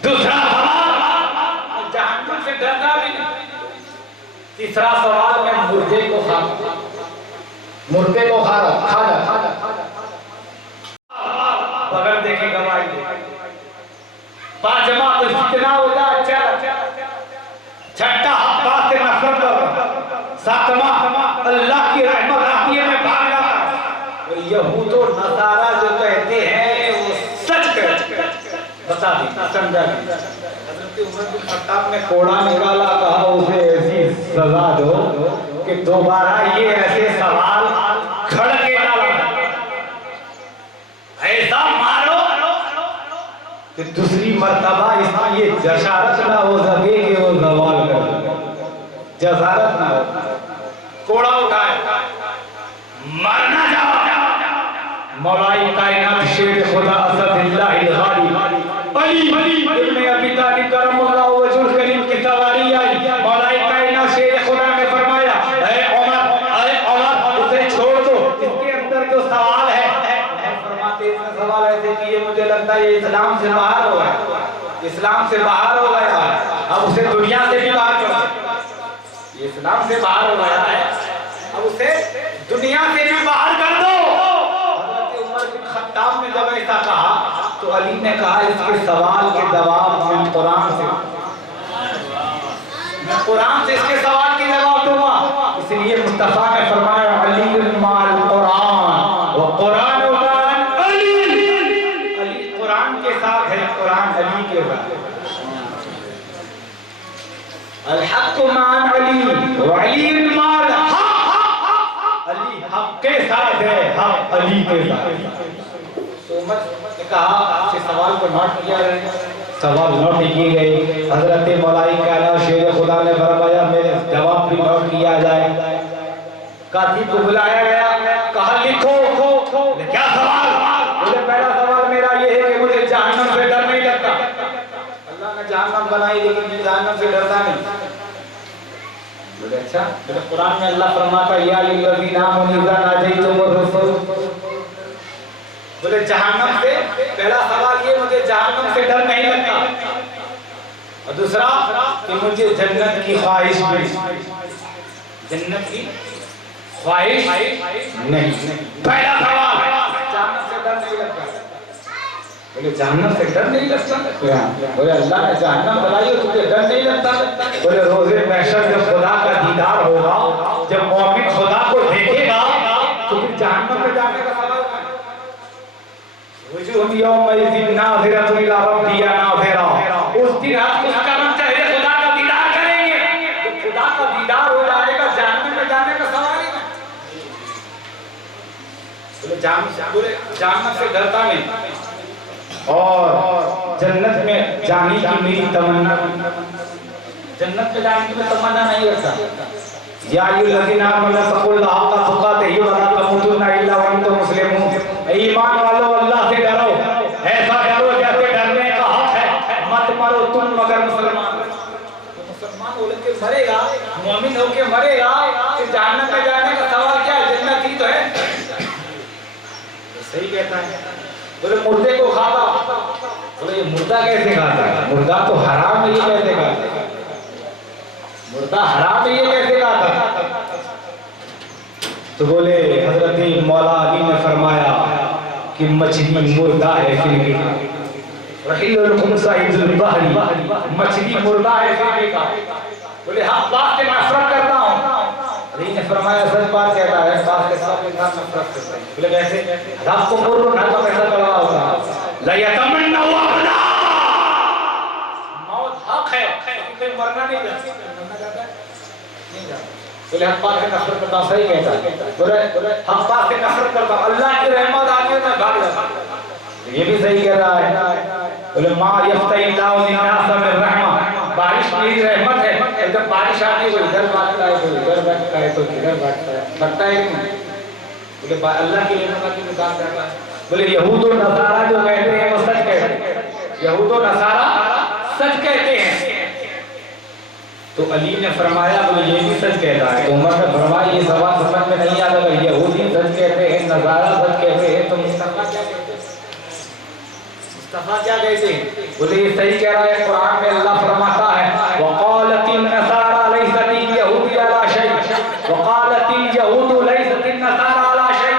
दूसरा सवाल, जहन्नम से डरना भी नहीं। तीसरा सवाल, मैं मुर्दे को खा बगैर देखे गवाही दे। पांचवा तो जितना होता अच्छा। छठा हफ्ता से नफरत करो। सातवां अल्लाह की रहमत आती है मैं भाग जाता। और यहूद और नसारा जो कहते हैं वो सच कहते हैं। बता दी समझा। हज़रत उमर बिन खत्ताब ने कोड़ा निकाला, कहा उसे ऐसी सजा दो कि दोबारा ये ऐसे सवाल खड़ के ना ऐसा मारो कि दूसरी मर्तबा इसमें ये जशारत ना हो सके कि वो सवाल कर जसारत ना हो। कोड़ा उठाए, मरना जाओ। मौलाई कायनात शेर खुदा असदुल्लाह गालिब अली इब्न अबी तालिब करमल्लाहु वजहुल करीम की सवारी आई। मौलाई कायनात शेर खुदा ने फरमाया, ऐ उमर उसे छोड़ दो, इसके अंदर जो सवाल है। फरमाते इसमें सवाल ऐसे कि ये मुझे लगता है ये इस्लाम से बाहर हो गया, इस्लाम से बाहर हो गया, अब उसे दुनिया से भी बाहर कर दो। ये इस्लाम से बाहर हो गया है, अब उसे दुनिया से भी बाहर कर दो। हज़रत उमर बिन खत्ताब ने जब ऐसा कहा तो अली ने कहा, इसके सवाल के जवाब मैं कुरान से इसके सवाल के जवाब दूंगा। इसलिए मुस्तफा ने फरमाया, अली माल कुरान व कुरान अली कुरान के साथ है, कुरान अली के साथ। अल हक़ मान अली व अली माल अली हक के साथ है, हक अली के साथ। तो उमर ने कहा, आपसे सवाल को नोट किया गया। सवाल नोट किए गए। हजरत मौलाई कायनात शेर खुदा ने फरमाया, मेरे जवाब भी नोट किया जाए। कातिब को बुलाया गया, कहा लिखो क्या सवाल। बोले पहला सवाल मेरा ये है कि मुझे जहन्नम से डर नहीं लगता। अल्लाह ने जहन्नम बनाई लेकिन मैं जहन्नम से डरता नहीं। बोले अच्छा, बोले कुरान में अल्लाह फरमाता, या अय्युहल्लज़ीना आमनू इज़ा नाजैतुमुर रसूल। बोले जहन्नम से, पहला सवाल ये मुझे जहन्नम से डर नहीं लगता। और दूसरा कि मुझे जन्नत की ख्वाहिश नहीं, जन्नत की ख्वाहिश नहीं। पहला सवाल जहन्नम से डर नहीं लगता। बोले जहन्नम से डर नहीं लगता। बोले अल्लाह ने जहन्नम बनाई और तुझे डर नहीं लगता। बोले रोज़े महशर जब खुदा का दीदार होगा, जब मोमिन खुदा को देखेगा तो फिर जहन्नम में जाने का सवाल उस दिन आप उसका मन चाहे खुदा का दीदार करेंगे तो खुदा का दीदार हो जाएगा, जहन्नम में जाने का सवाल ही नहीं। बोले जहन्नम से डरता नहीं और जन्नत में जाने की मेरी तमन्ना, जन्नत में जाने की मैं तमन्ना नहीं रखता। या अय्युहल्लज़ीना आमनू तक़ुल्लाह हक़्क़ तुक़ातिही व ला तमूतुन्ना इल्ला व अंतुम मुस्लिमून। ईमान वालों अल्लाह से डरो, ऐसा डरो जैसे डरने का हक है। मत मरो तुम मगर मुसलमान। तो मुसलमान बोल के मरेगा, मोमिन होके मरेगा, कि जहन्नम में जाने का सवाल क्या है, जन्नत ही तो है। सही कहता है। बोले मुर्दे को खाता। बोले ये मुर्दा कैसे खाता है? मुर्दा तो हराम है, ये कैसे खाता है? मुर्दा हराम है, ये कैसे खाता है? तो बोले हजरत मौला अली ने फरमाया कि मछली मुर्दा है फिर भी, मछली मुर्दा है फिर भी का। बोले हाँ, बात से नफरत करता हूँ। अली ने फरमाया सच बात कहता है, बात के साथ नफरत करता है। बोले कैसे? रात को मुर्रो ना तो कैसा कड़वा होता है। ला यतमन्ना अबदा, मौत हक है, कोई मरना नहीं जाता, मरना जाता है नहीं जाता। बोले हक बात से नफरत करता, सही कहता है। बोले हक बात से नफरत करता, अल्लाह की रहमत आती है मैं भाग जाता। ये भी सही कह रहा है। बोले मा यफ्तइल्लाहु लिन्नास मिन रहमा, बारिश मेरी रहमत है। जब बारिश आती है कोई इधर भागता है, कोई इधर भागता है, कोई इधर भागता है, लगता है कि नहीं? बोले अल्लाह की रहमत की निकाल करता है। बोले यहूद और नसारा जो कहते हैं वो सच कहते हैं, यहूद और नसारा सच कहते हैं। तो अली ने फरमाया बोले ये भी सच कहता है। तो उमर ने फरमाया ये सवाल समझ में नहीं मुस्तफा क्या कहते हैं? बोले ये सही कह रहा है, कुरान में अल्लाह फरमाता है वक़ालतिन नसारा लैसतिल यहूदी अला शै, वक़ालतिल यहूदु लैसतिन नसारा अला शै।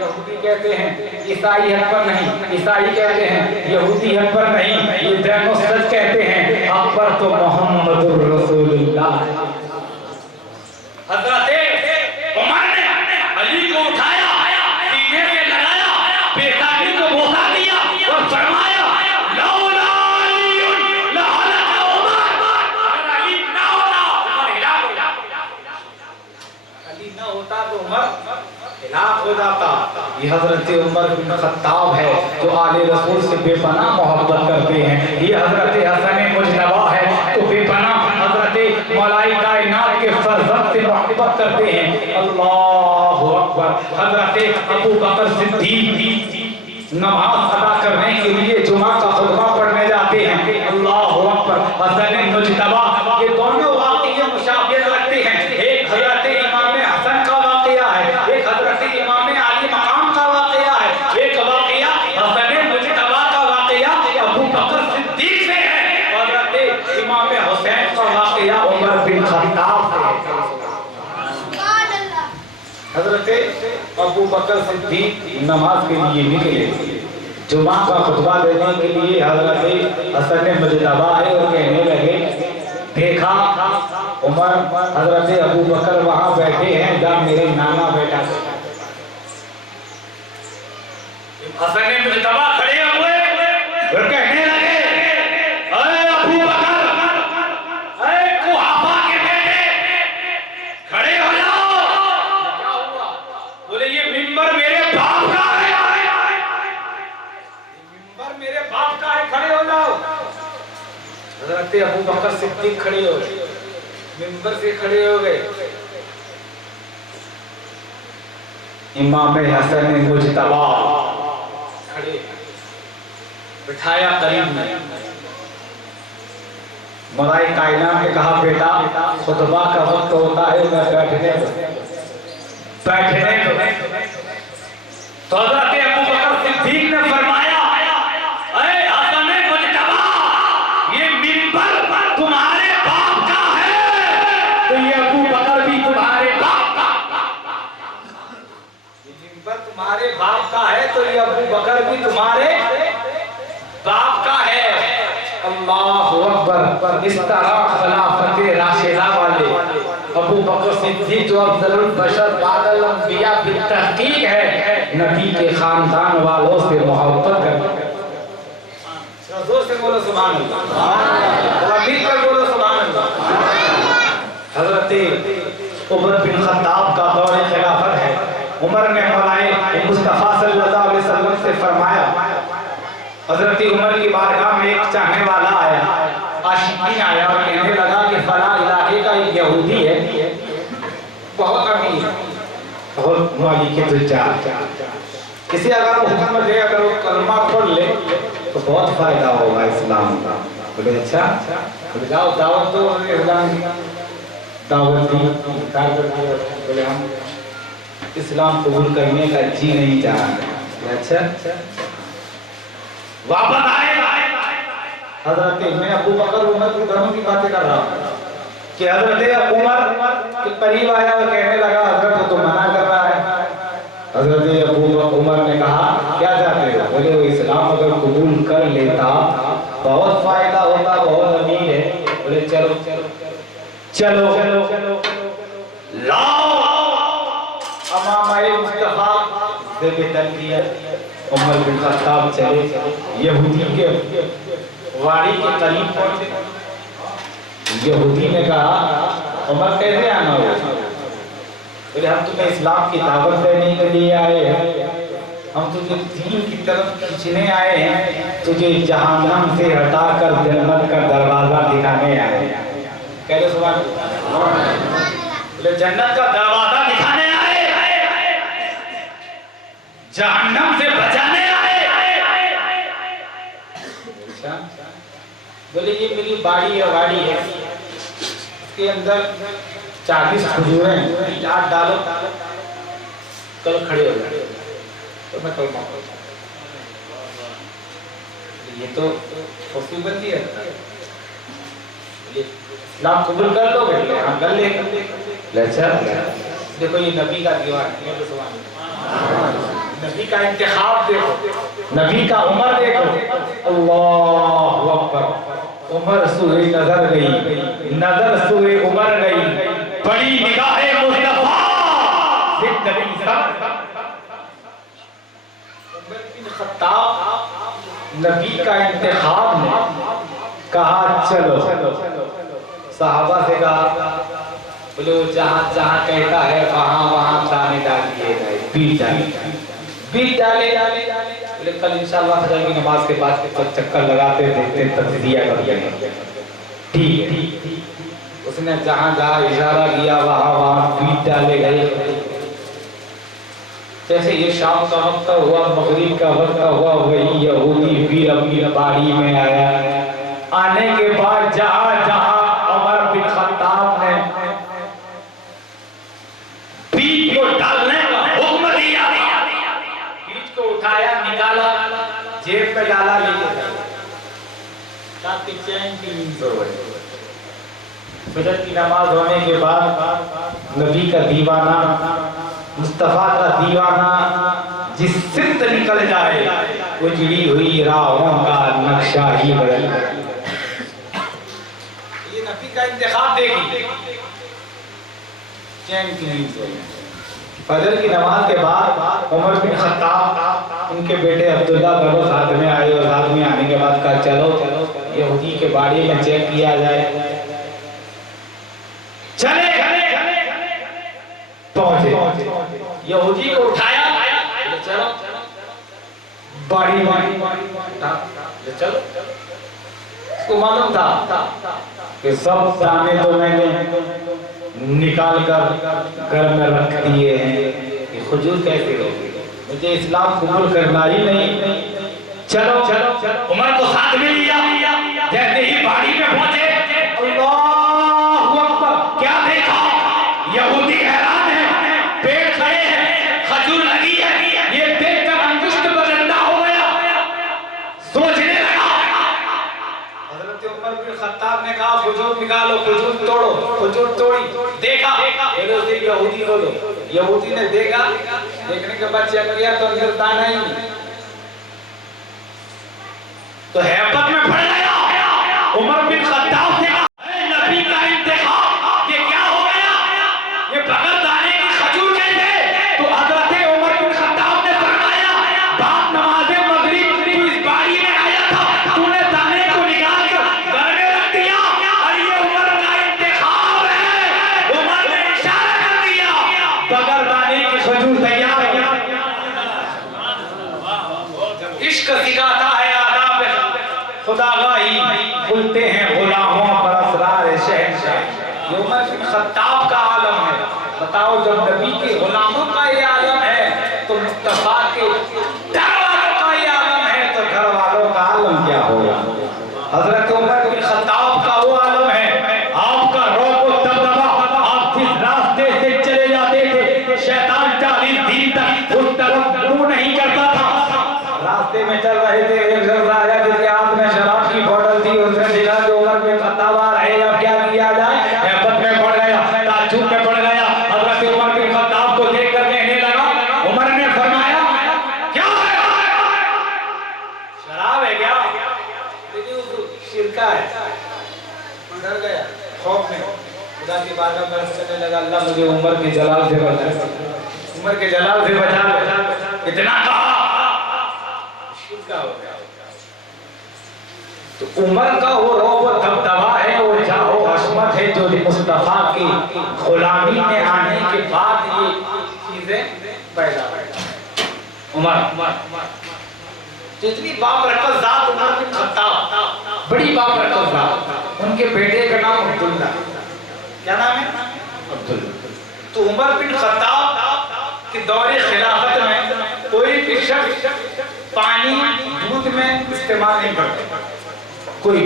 यहूदी कहते हैं ईसाई हक पर नहीं, ईसाई कहते हैं यहूदी हक पर नहीं, ये दोनों सच कहते हैं, हक पर तो मोहम्मदुर रसूलुल्लाह। हज़रत उमर ने अली को उठाया, सीने से लगाया, बेताबी को बोसा दिया और फरमाया लौला अलीयुन लहलक उमर। अगर अली ना होता उमर हिलाक हो जाता, अली ना होता तो उमर हिलाक हो जाता। ये हजरत उमर बिन खत्ताब है जो आले रसूल से बेपनाह मोहब्बत करते हैं। ये हजरत हसन मुजतबा है तो बेपनाह हजरत मौलाई कायनात के फर्जंद से मोहब्बत करते हैं। अल्लाहु अकबर। हजरत अबू बकर सिद्दीक नमाज अदा करने के लिए जुमा का खुतबा पढ़ने जाते हैं। अल्लाहु अकबर। हसन मुजतबा, ये दोनों वाक़िया मुशाबिहत रखते हैं। एक हजरत इमाम हसन का वाक़िया है, एक हजरत इमाम अली मकाम का वाक़िया है, एक वाक़िया हसन मुजतबा का वाक़िया अबू बकर सिद्दीक से है, और हजरत इमाम हुसैन का वाक़िया उमर बिन खत्ताब से है। हजरत अबू बकर सिद्दीक नमाज के लिए निकले, जुमा का खुतबा देने के लिए। हजरत हसन मुजतबा है और कहने लगे, देखा उमर हजरत अबू बकर वहां बैठे हैं जब मेरे नाना बेटा। हसन मुजतबा खड़े हुए और कहने लगे, अरे अबू बकर, अरे कुहाफा के बेटे, खड़े हो जाओ। क्या हुआ? बोले ये मिंबर मेरे बाप का है, मिंबर मेरे बाप का है, खड़े हो जाओ। हजरत अबू बकर सिद्दीक खड़े हो गए, मिंबर से खड़े हो गए। इमाम हसन मुजतबा खड़े, बिठाया करीब में। मौलाई कायनात ने कहा, बेटा खुतबा का वक्त होता है, मैं बैठने दो। तो हजरत अबू बकर सिद्दीक ने फरमाया, अरे हसन मुजतबा, ये मिंबर तुम्हारे बाप का है तो ये अबू बकर भी तुम्हारे बाप का। ये मिंबर तुम्हारे बाप का है तो ये अबू बकर भी तुम्हारे बाप का है। अल्लाहु अकबर। इस तरह खिलाफत राशिदा वाले अबू बकर सिद्दीक जो अफजलुल बशर बादल अंबिया भी तहकीक है, नबी के खानदान वालों से मोहब्बत करते हैं। जोर से बोलो सुभान अल्लाह, मिलकर बोलो सुभान अल्लाह। हजरत उमर बिन खत्ताब का दौर खिलाफत है। उमर ने मौलाए मुस्तफा सल्लल्लाहु अलैहि वसल्लम से फरमाया, हजरत उमर की बारगाह में एक चाहने वाला आया, आशिकीन आया और कहने लगा कि फला इलाके का एक यहूदी है, बहुत अमीर, बहुत माली के तुज्जार, किसी अगर वो हुक्म दे, अगर वो कलमा पढ़ ले तो बहुत फायदा होगा इस्लाम का। बोले अच्छा, बोले जाओ दावत दो, दावत दी। बोले हम इस्लाम कबूल करने का जी नहीं चाह। अच्छा, वापस आए। हजरत मैं अबू बकर उमर की दोनों की बातें कर रहा हूँ कि हजरत उमर के करीब आया और कहने लगा, हजरत तो मना कर रहा है। हजरत अबू उमर ने कहा, क्या चाहते हो? बोले वो इस्लाम अगर कबूल कर लेता बहुत फायदा होता, बहुत अमीर है। बोले चलो चलो चलो लाओ अमामाए मुस्तफा से बेतन किया। उमर बिन खत्ताब चले, यहूदी के वाड़ी के करीब पहुंचे। यहूदी ने कहा, उमर कैसे आना हो? बोले हम तुम्हें इस्लाम की दावत देने के लिए आए हैं, हम तुझे दीन की तरफ खींचने आए हैं, तुझे जहन्नम से हटाकर जन्नत का दरवाजा दिखाने आए हैं। कहले सुभान अल्लाह। बोले जन्नत का दरवाजा दिखाने आए, जहन्नम से बचाने आए। बोले ये मेरी बाड़ी है, वाड़ी है, इसके अंदर 40 खजूरें, चाट डालो, कल खड़े हो जाए तो मैं कल ये तो मुसीबत ही है। इस्लाम कबूल कर लोगे? हाँ कर ले। अच्छा देखो ये नबी का दीवान है, नबी का इंतखाब देखो, नबी का उम्र देखो। अल्लाह अकबर। उम्र सुए नजर गई, नजर सुए उम्र गई, बड़ी निगाहे मुस्तफा जिंदगी सब। उमर बिन खत्ताब नबी का इंतखाब ने कहा चलो, सहाबा से कहा बोलो जहाँ जहाँ कहता है वहाँ वहाँ दाने डालिए, बीज डाले। बोले कल इंशाल्लाह फजर की नमाज के बाद चक्कर लगाते देखते तजजिया करते। ठीक है। उसने जहाँ जहाँ इशारा किया वहाँ वहाँ बीज डाले गए। जैसे ये शाम का वक्त हुआ, मगरिब का वक्त हुआ, वही यहूदी फिर अपनी बाड़ी में आया। आने के बाद जहाँ जहाँ उमर बिन खत्ताब ने बीज को डालने का हुक्म दिया, बीज को उठाया, निकाला, जेब में डाला, लेके ताकि चैन की नींद हो गई। फजर की नमाज होने के बाद नबी का दीवाना, मुस्तफा का दीवाना जिस सिमत निकल जाए, उजड़ी हुई राहों का नक्शा ही बदल जाए। ये नबी का इंतखाब देगी, चैन की नींद हो गई। फजर की नमाज के बाद उमर बिन खत्ताब उनके बेटे अब्दुल्ला दोनों साथ में आए, और साथ में आने के बाद कहा चलो यहूदी के बाड़ी में चेक किया जाए। चले पहुंचे, यहूदी को उठाया, चलो बाड़ी चलो। उसको मालूम था कि सब दाने तो मैंने निकाल कर घर में रख दिए हैं, ये खुजूर कैसे होगी, मुझे इस्लाम कबूल करना ही नहीं। चलो उमर को साथ में लिया। जैसे ही बाड़ी में पहुंचे, अल्लाहू अकबर, क्या देखा? यहूदी हैरान है, पेड़ खड़े हैं, खजूर लगी है। ये देखकर अंगुष्ठ बदंदा हो गया, सोचने लगा। हजरत उमर बिन खत्ताब ने कहा खजूर निकालो, खजूर तोड़ो। खजूर तोड़ी, देखा यहूदी को लो। यहूदी ने देखा, देखने के बाद चेक किया तो अंदर दाना ही नहीं। तो हैबत में पड़ गया। उमर बिन खत्ताब ने कहा नबी का इंतखाब, ये क्या हो गया? ये बगैर दाने की खजूर कैसे? तो हजरत उमर बिन खत्ताब ने फरमाया बाप नमाज़े मगरिब तू इस बाड़ी में आया था, तूने दाने को निकाल कर घर में रख दिया, और ये उमर का इंतखाब है। उमर ने इशारा कर दिया, बगैर दाने की खजूर तैयार है। इश्क सिखाता है खुदागाही, खुलते हैं गुलामों पर असरार शहंशाह। ये उमर बिन खत्ताब का आलम है। बताओ जब नबी के गुलामों का ये आलम है, तो मुस्तफा के घर वालों का ये आलम है, तो घर वालों का आलम क्या होगा? हजरत उमर बिन खत्ताब का वो आलम है, आपका रौब व दबदबा, आप जिस रास्ते से चले जाते थे शैतान 40 दिन तक उस तरफ मुंह नहीं करता था। रास्ते में चल रहे थे, एक शख्स आया जिसके हाथ में शराब की बोतल थी। उसने देखा कि उमर बिन खत्ताब आ रहे हैं, अब क्या किया जाए? हैबत में पड़ गया, ताज्जुब में पड़ गया। हजरत उमर बिन खत्ताब को देख कर कहने लगा, उमर ने फरमाया क्या है? शराब है क्या? शिरका है। डर गया, खौफ में खुदा की बारगाह में अर्ज़ करने लगा, अल्लाह मुझे उमर के जलाल से बचा, उमर के जलाल से बचा। इतना कहा हो गया। तो उमर का वो रौब व दबदबा है, वो जाओ हशमत है, जो मुस्तफा की गुलामी में आने के बाद ये चीजें पैदा उमर जितनी बाबरकत जात उमर बिन खत्ताब, बड़ी बाबरकत जात। उनके बेटे का नाम अब्दुल्ला, क्या नाम है? अब्दुल्ला। तो उमर बिन खत्ताब के दौरे खिलाफत में कोई भी शख्स पानी दूध में इस्तेमाल नहीं करते, कोई।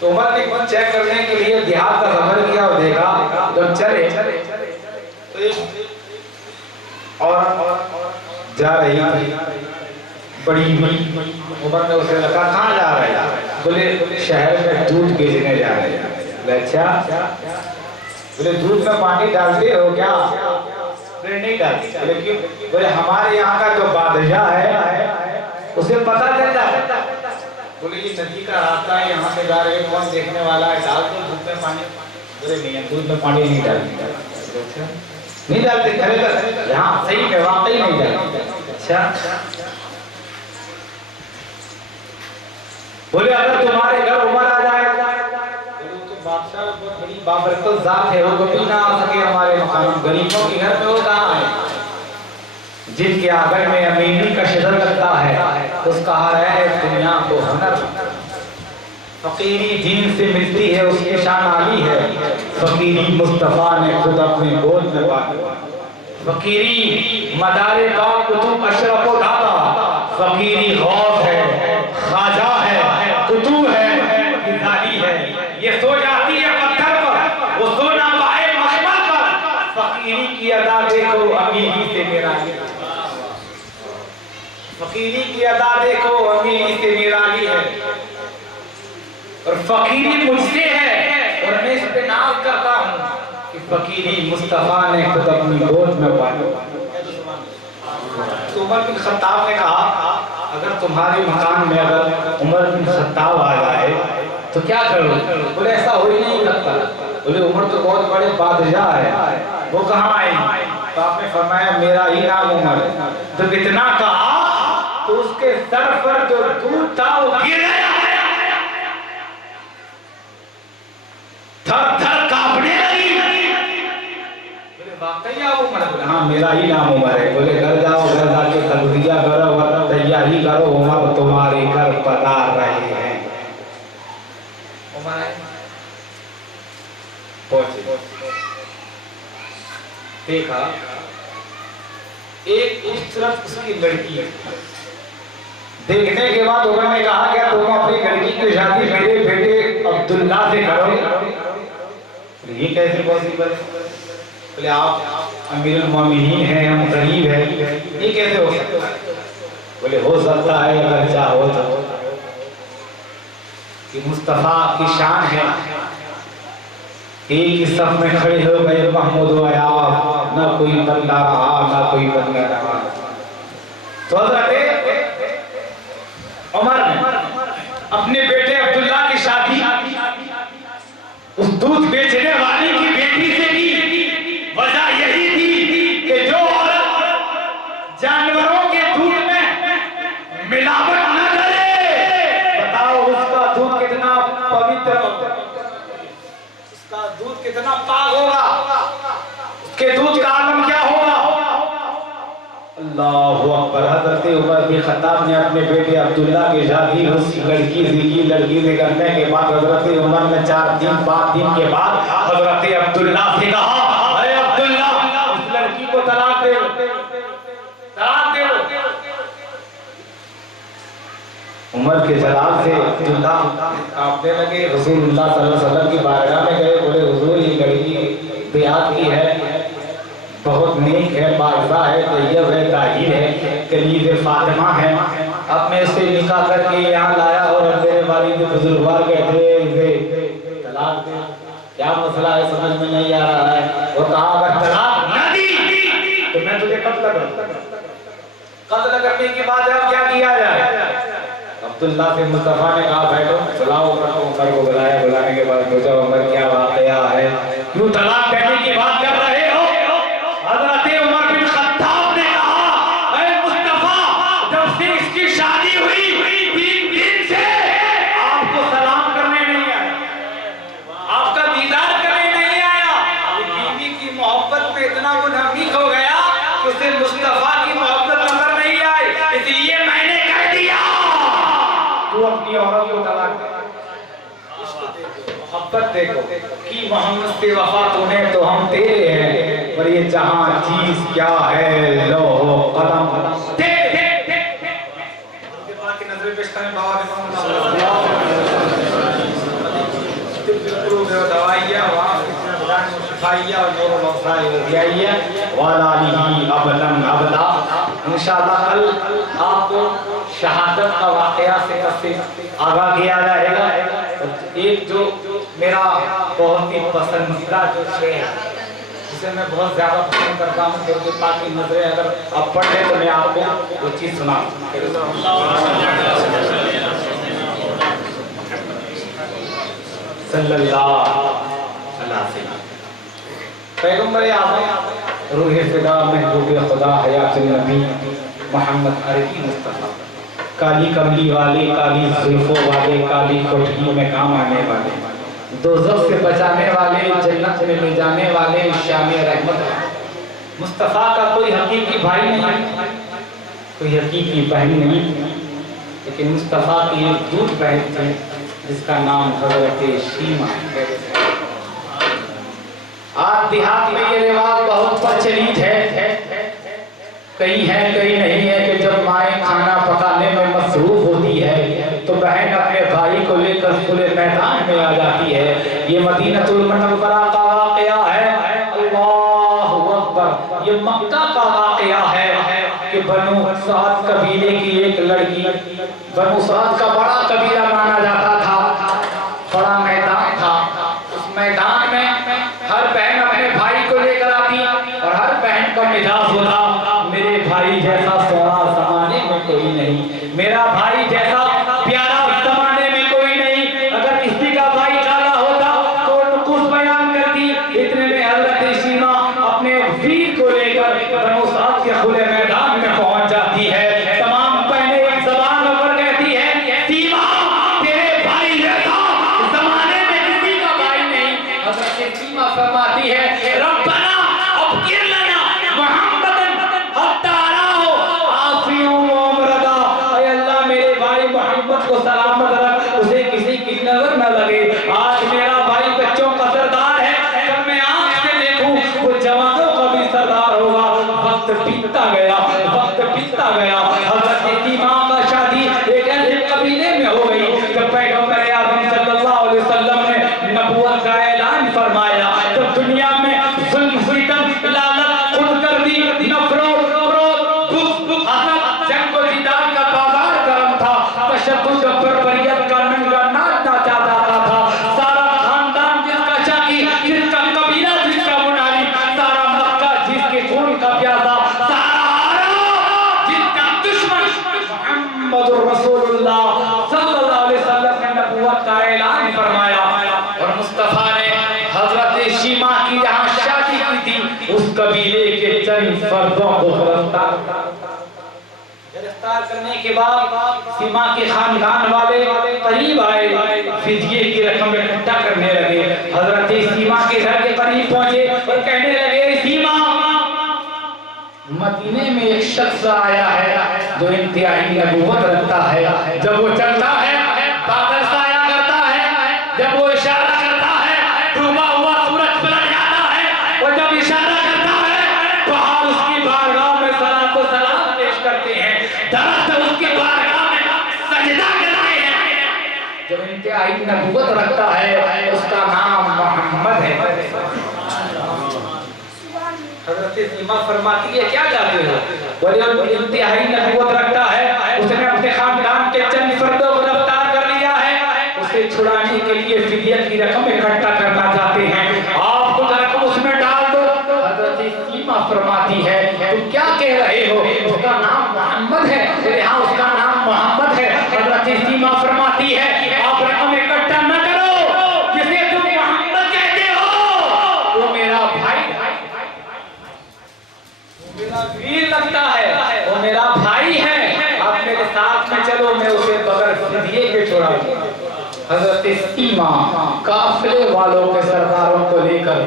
तो उमर ने खुद चेक करने के लिए देहात का सफर किया और देखा, जब चले तो एक और जा रही थी, बड़ी उम्र में उसे लगा कहाँ जा रहे हैं? बोले शहर में दूध बेचने जा रहे हैं। अच्छा, बोले दूध में पानी डालते हो क्या? बोले नहीं डालते। बोले क्यों? बोले हमारे यहाँ का जो बादशाह है उसे पता चल जाता। बोले ये नदी का रास्ता है, यहाँ से जा रहे हैं, कौन देखने वाला है, डाल दो दूध में पानी। बोले नहीं, दूध में पानी नहीं डालते। अच्छा, नहीं डालते? यहाँ सही में वाकई नहीं डालते। अच्छा, बोले अगर तुम्हारे घर उमर आ जाए तो बादशाह बहुत बड़ी बाबरकत जात है, वो कभी ना आ सके हमारे मकान। गरीबों के घर में वो कहाँ है? जिनके आंगन में अमीरी का शजर लगता है उसका हाल है दुनिया को हुनर। फकीरी दीन से मिलती है उसकी शान आली है। फकीरी मुस्तफा ने खुद अपने गोद में बांधी। फकीरी मदारे बाग कुतुब अशरफ व दाता। फकीरी गौस है, ख्वाजा है, कुतुब है, गिजाली है। ये सो जाती है पत्थर पर, वो सो ना पाए मखमल पर। फकीरी की अदा देखो अमीरी से मेरा, फकीरी की अदा देखो अमीरी से निराली है। और फकीरी मुझसे है और मैं इस पे नाज करता हूँ कि फकीरी मुस्तफा ने खुद अपनी गोद में बांधी। तो उमर बिन खत्ताब ने कहा अगर तुम्हारे मकान में अगर उमर बिन खत्ताब आ जाए तो क्या करो? बोले ऐसा हो ही नहीं सकता। बोले उमर तो बहुत बड़े बादशाह है, वो कहाँ आए? तो आपने फरमाया मेरा ही नाम उमर। जब इतना कहा तो उसके सर पर जो दूध था वो गिर गया, थर थर कांपने लगी। बोले वाकई आप उमर? बोले हाँ मेरा ही नाम उमर है। बोले घर जाओ, घर जाके तलबिया करो, वरना तैयारी करो, उमर तुम्हारे घर पधार रहे हैं। उमर आए, पहुंचे, देखा एक उस तरफ उसकी लड़की है। देखने के बाद उन्होंने कहा क्या तुम अपनी लड़की की शादी मेरे बेटे अब्दुल्ला से करोगे? ये कैसे पॉसिबल? बोले आप अमीरुल मोमिनीन हैं, हम गरीब हैं, ये कैसे हो सकता है? बोले हो सकता है अगर चाहो तो। कि मुस्तफा की शान है, एक ही सफ में खड़े हो गए महमूद व अयाब, ना कोई बंदा रहा ना कोई बंदा रहा। तो हज़रत उमर ने अपने बेटे अब्दुल्ला की शादी उस दूध बेचने वाली की बेटी से की। वजह यही थी कि जो औरत जानवरों के दूध में मिलावट न करे, बताओ उसका दूध कितना पवित्र, उसका दूध कितना पाक होगा, उसके दूध का आलम क्या होगा। अल्लाहु अकबर। हज़रत उमर बिन खत्ताब ने अपने बेटे अब्दुल्ला की शादी उस लड़की से करने के बाद हज़रत उमर ने 5 दिन के बाद हज़रत अब्दुल्ला से कहा अरे अब्दुल्ला उस लड़की को तलाक दे दो, तलाक दे दो। उमर के जलाल से अब्दुल्ला कांपने लगे। रसूलुल्लाह सल्लल्लाहु अलैहि वसल्लम की बारगाह में गए। बोले हुजूर ये लड़की बेयात की है, बहुत नेक है, बारसा है, तैयब है, ताहिर है, कलीज फातिमा है। अब मैं इसे निकाह करके यहाँ लाया और मेरे वालिद बुजुर्गवार कहते हैं इसे तलाक दे। क्या मसला है समझ में नहीं आ रहा है। वो कहा अगर तलाक न दी तो मैं तुझे कत्ल करूंगा। कत्ल करने के बाद अब क्या किया जाए? अब्दुल्ला से मुस्तफा ने कहा बैठो, बुलाओ उमर को। बुलाया, बुलाने के बाद पूछा उमर क्या वाकया है, क्यों तलाक देने की बात कर रहे हो? हज़रत उमर बिन खत्ताब ने कहा ऐ मुस्तफा जब से इसकी शादी हुई 3 दिन से आपको सलाम करने नहीं आया, आपका दीदार करने नहीं आया। बीवी की मोहब्बत में इतना मुनहमिक हो गया कि उसे मुस्तफा की मोहब्बत नजर नहीं आई, इसलिए मैंने कह दिया तू अपनी औरत को तलाक दे। मोहब्बत देखो कि मोहम्मद से वफा तूने तो हम तेरे हैं, पर ये जहां चीज क्या है लो कदम दे दे दे के बाद की नजर पेश करें बाबा ने दवाइयां वहां शिफाइया और इंशाअल्लाह कल आपको शहादत का वाकया से आगाह किया जाएगा। एक जो मेरा बहुत ही पसंदीदा जो शेर है, जिसे मैं बहुत ज़्यादा पसंद करता हूँ, क्योंकि ताकि नजरें अगर आप पढ़ लें तो मैं आपको वो चीज़ सुना। पैगम्बर आज़म रूह फिदा महबूब खुदा हयातुन नबी मोहम्मद अरबी मुस्तफ़ा, काली कमली वाले, काली जुल्फों वाले, काली कोठरी में काम आने वाले, दोज़ख से बचाने वाले, जन्नत में ले जाने वाले, शाम रहमत। मुस्तफ़ा का कोई हकीकी भाई नहीं, कोई हकीकी बहन नहीं, लेकिन मुस्तफ़ा की एक दूध बहन थी जिसका नाम हज़रत शीमा। आज देहात में ये रिवाज बहुत प्रचलित है, कहीं है कहीं नहीं है, कि जब माएँ खाना पकाने में मसरूफ होती है तो बहन अपने भाई को लेकर खुले मैदान में आ जाती है। ये मदीनतुल मुनव्वरा का वाकया है, अल्लाहु अकबर। ये मक्का का वाकया है कि बनु साद कबीले की एक लड़की, बनु साद का बड़ा कबीला माना जाता था, बड़ा मैदान था, उस मैदान में हर बहन अपने भाई को लेकर आती और हर बहन का मिजाज होता, मेरे भाई जैसा सोना जमाने में कोई नहीं, मेरा भाई जैसा प्यारा जमाने में कोई नहीं। अगर किसी का भाई काला होता तो नुकुस बयान करती। इतने में हज़रत शीमा अपने वीर को लेकर बनु साद के खुले मैदान में पहुंच जाती है। तमाम बहनें एक ज़बान पर कहती है, शीमा तेरे भाई जैसा जमाने में किसी का भाई नहीं। हज़रत शीमा फरमाती है, रब्बना अब्किर लना मुहम्मदन हत्ता राहो आफियों व अमरदा। ऐ अल्लाह मेरे भाई मोहम्मद को सलामत रख, उसे किसी की नजर न लगे। आज मेरा भाई बच्चों का सरदार है, जब मैं आँख से देखूं वो जवानों का भी सरदार होगा। वक्त बीतता गया, वक्त बीतता गया। हज़रत शीमा का शादी एक ऐसे कबीले में हो गई जब पैगम्बर आज़म सल्लल्लाहु अलैहि वसल्लम ने नबूवत का ऐलान फरमाया। जब दुनिया में जुल्म, सितम, लानत, खुदगर्दी, नफरत, क्रोध, भूख, हसद, जंग और जिदाल का बाजार गर्म था। तशद्दुद, बर्बरियत का नंगा नाच नाचा जाता था। सारा खानदान जिसका चाकी, जिसका कबीला, जिसका मुनारी, सारा मक्का जिसके खून का प्यासा, सारा जिसका दुश्मन मुहम्मदुर रसूलुल्लाह सल्लल्लाहु अलैहि वसल्लम ने नबूवत का ऐलान फरमाया। और मुस्तफा ने हज़रत शीमा की जहां शादी की थी, उस कबीले के चंद फर्दों को गिरफ्तार करने के बाद शीमा के खानदान वाले करीब आए, फिदिये की रकम इकट्ठा करने लगे। हज़रत शीमा के घर के करीब पहुंचे और कहने लगे, शीमा मदीने में एक शख्स आया है जो इंतहाई नबूवत रखता है। जब वो चलता है बादल साया करता है, जब वो इशारा करता है डूबा हुआ सूरज पलट जाता है, और जब इशारा करता है पहाड़ उसकी बारगाह में सलात व सलाम पेश करते हैं, दरख्त उसकी बारगाह में सजदा करते हैं। जो इंतहाई नबूवत रखता है उसका नाम मोहम्मद है। हज़रत शीमा फरमाती है, क्या चाहते हो? बोले इंतहाई नबूवत रखता है, उसने अपने खानदान के चंद फर्दों को गिरफ्तार कर लिया है, उसे छुड़ाने के लिए फिदिया की रकम इकट्ठा करना चाहते हैं, आप कुछ रकम उसमें डाल दो। हज़रत शीमा फरमाती है, तुम क्या कह रहे हो? उसका नाम मोहम्मद है। बोले हाँ, उसका नाम मोहम्मद है। हज़रत शीमा फरमाती है, आप रकम इकट्ठा न करो, जिसे तुम मोहम्मद कहते हो वो मेरा भाई, मेरा वीर लगता है, वो मेरा भाई है। आप मेरे साथ में चलो, मैं उसे बगैर फिदिये के छुड़ा दूंगा। हज़रत शीमा काफिले वालों के सरदारों को लेकर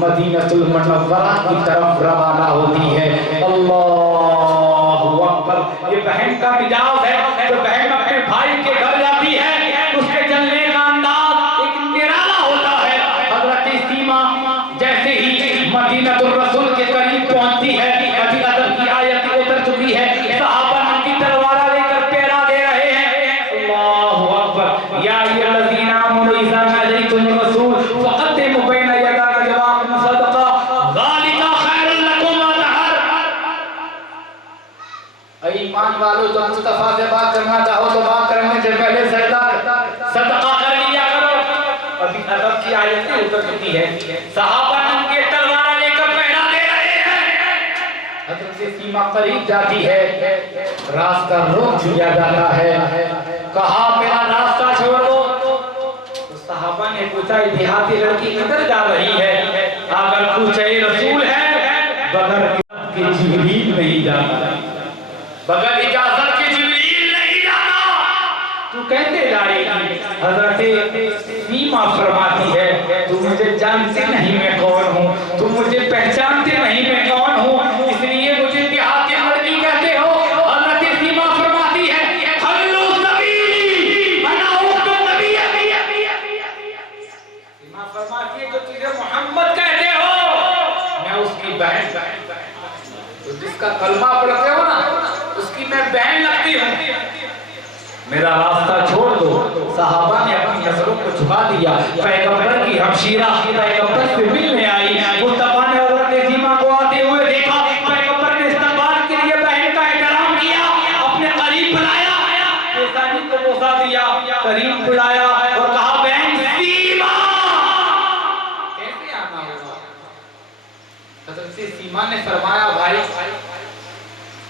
मदीनतुल मुनव्वरा की तरफ रवाना होती है। अल्लाहु अकबर। ये बहन का मिजाज है, जो बहन अपने भाई के घर जाती है उसके चलने का अंदाज एक निराला होता है। हज़रत शीमा जैसे ही मदीनतुल रसूल के करीब पहुंचती है, अभी अदब की आयत उतर चुकी है, सहाबा उनकी तलवार लेकर पहरा दे रहे हैं। अल्लाहु अकबर। या अय्युहल्लज़ीना आमनू इज़ा नाजैतुमुर रसूल फक़द्दिमू बैना यदाय जवाबिन सदक़ा वालों, तो मुस्तफा से बात करना चाहो तो बात करने से पहले सदका कर लिया करो। अभी अदब की आयतें उतर चुकी है, सहाबा उनके तलवार लेकर पहरा दे रहे हैं। हजरत सीमा करीब जाती है, रास्ता रोक दिया जाता है, कहा मेरा रास्ता छोड़ दो। तो सहाबा ने पूछा देहाती लड़की किधर जा रही है? अगर पूछे रसूल है, बगैर के जिब्रील नहीं जाता, बगैर इजाजत के जिब्रील नहीं जाता। तू कैसे जाएगी? हजरत सीमा फरमाती है तू मुझे जानते नहीं मैं कौन हूँ, तू मुझे पहचानते नहीं मैं कौन हूँ, इसलिए मुझे देहाती लड़की कहते हो। हजरत सीमा फरमाती है खल्लू सबीली अना उम्मत नबी। सीमा फरमाती है जो तुझे मोहम्मद कहते हो मैं उसकी बहन, तो जिसका कलमा पढ़ते हो ना उसकी मैं बहन लगती हूँ। मेरा रास्ता छोड़ दो। सहाबा ने अपनी नजरों को झुका दिया, पैगंबर की हमशीरा पैगंबर से मिलने आई। मुस्तफा ने हजरत सीमा को आते हुए देखा, पैगंबर ने इस्तकबाल के लिए बहन का एहतराम किया, अपने करीब बुलाया, पेशानी को बोसा दिया, करीब बुलाया और कहा बहन सीमा कैसे आना होगा? हजरत सीमा ने फरमाया भाई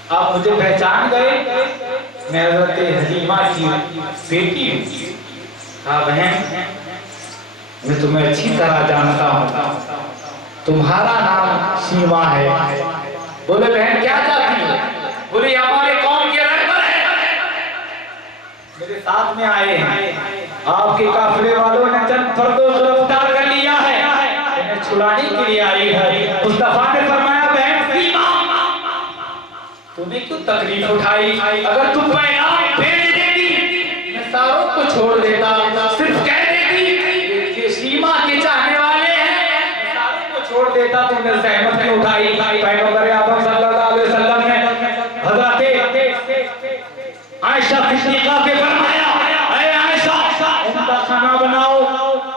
आप मुझे पहचान गए? मैं हजरत हलीमा की बेटी हूँ। हाँ बहन मैं तुम्हें अच्छी तरह जानता हूँ, तुम्हारा नाम सीमा है। बोले बहन क्या चाहती हो? बोले हमारे कौम के रहबर हैं, मेरे साथ में आए हैं, आपके काफिले वालों ने चंद फर्दों को गिरफ्तार कर लिया है, इन्हें छुड़ाने के लिए आई है। मुस्तफा ने फरमाया बहन सीमा तूने क्यों तकलीफ उठाई? अगर तू पैगाम भेज देती मैं सारों को छोड़ देता, सिर्फ कह देती कि सीमा के चाहने वाले हैं मैं सारों को छोड़ देता, तुमने सहमत क्यों उठाई? पैगंबर आदम सल्लल्लाहु अलैहि वसल्लम ने हजरत आयशा सिद्दीका से फरमाया ऐ आयशा उम्दा खाना बनाओ,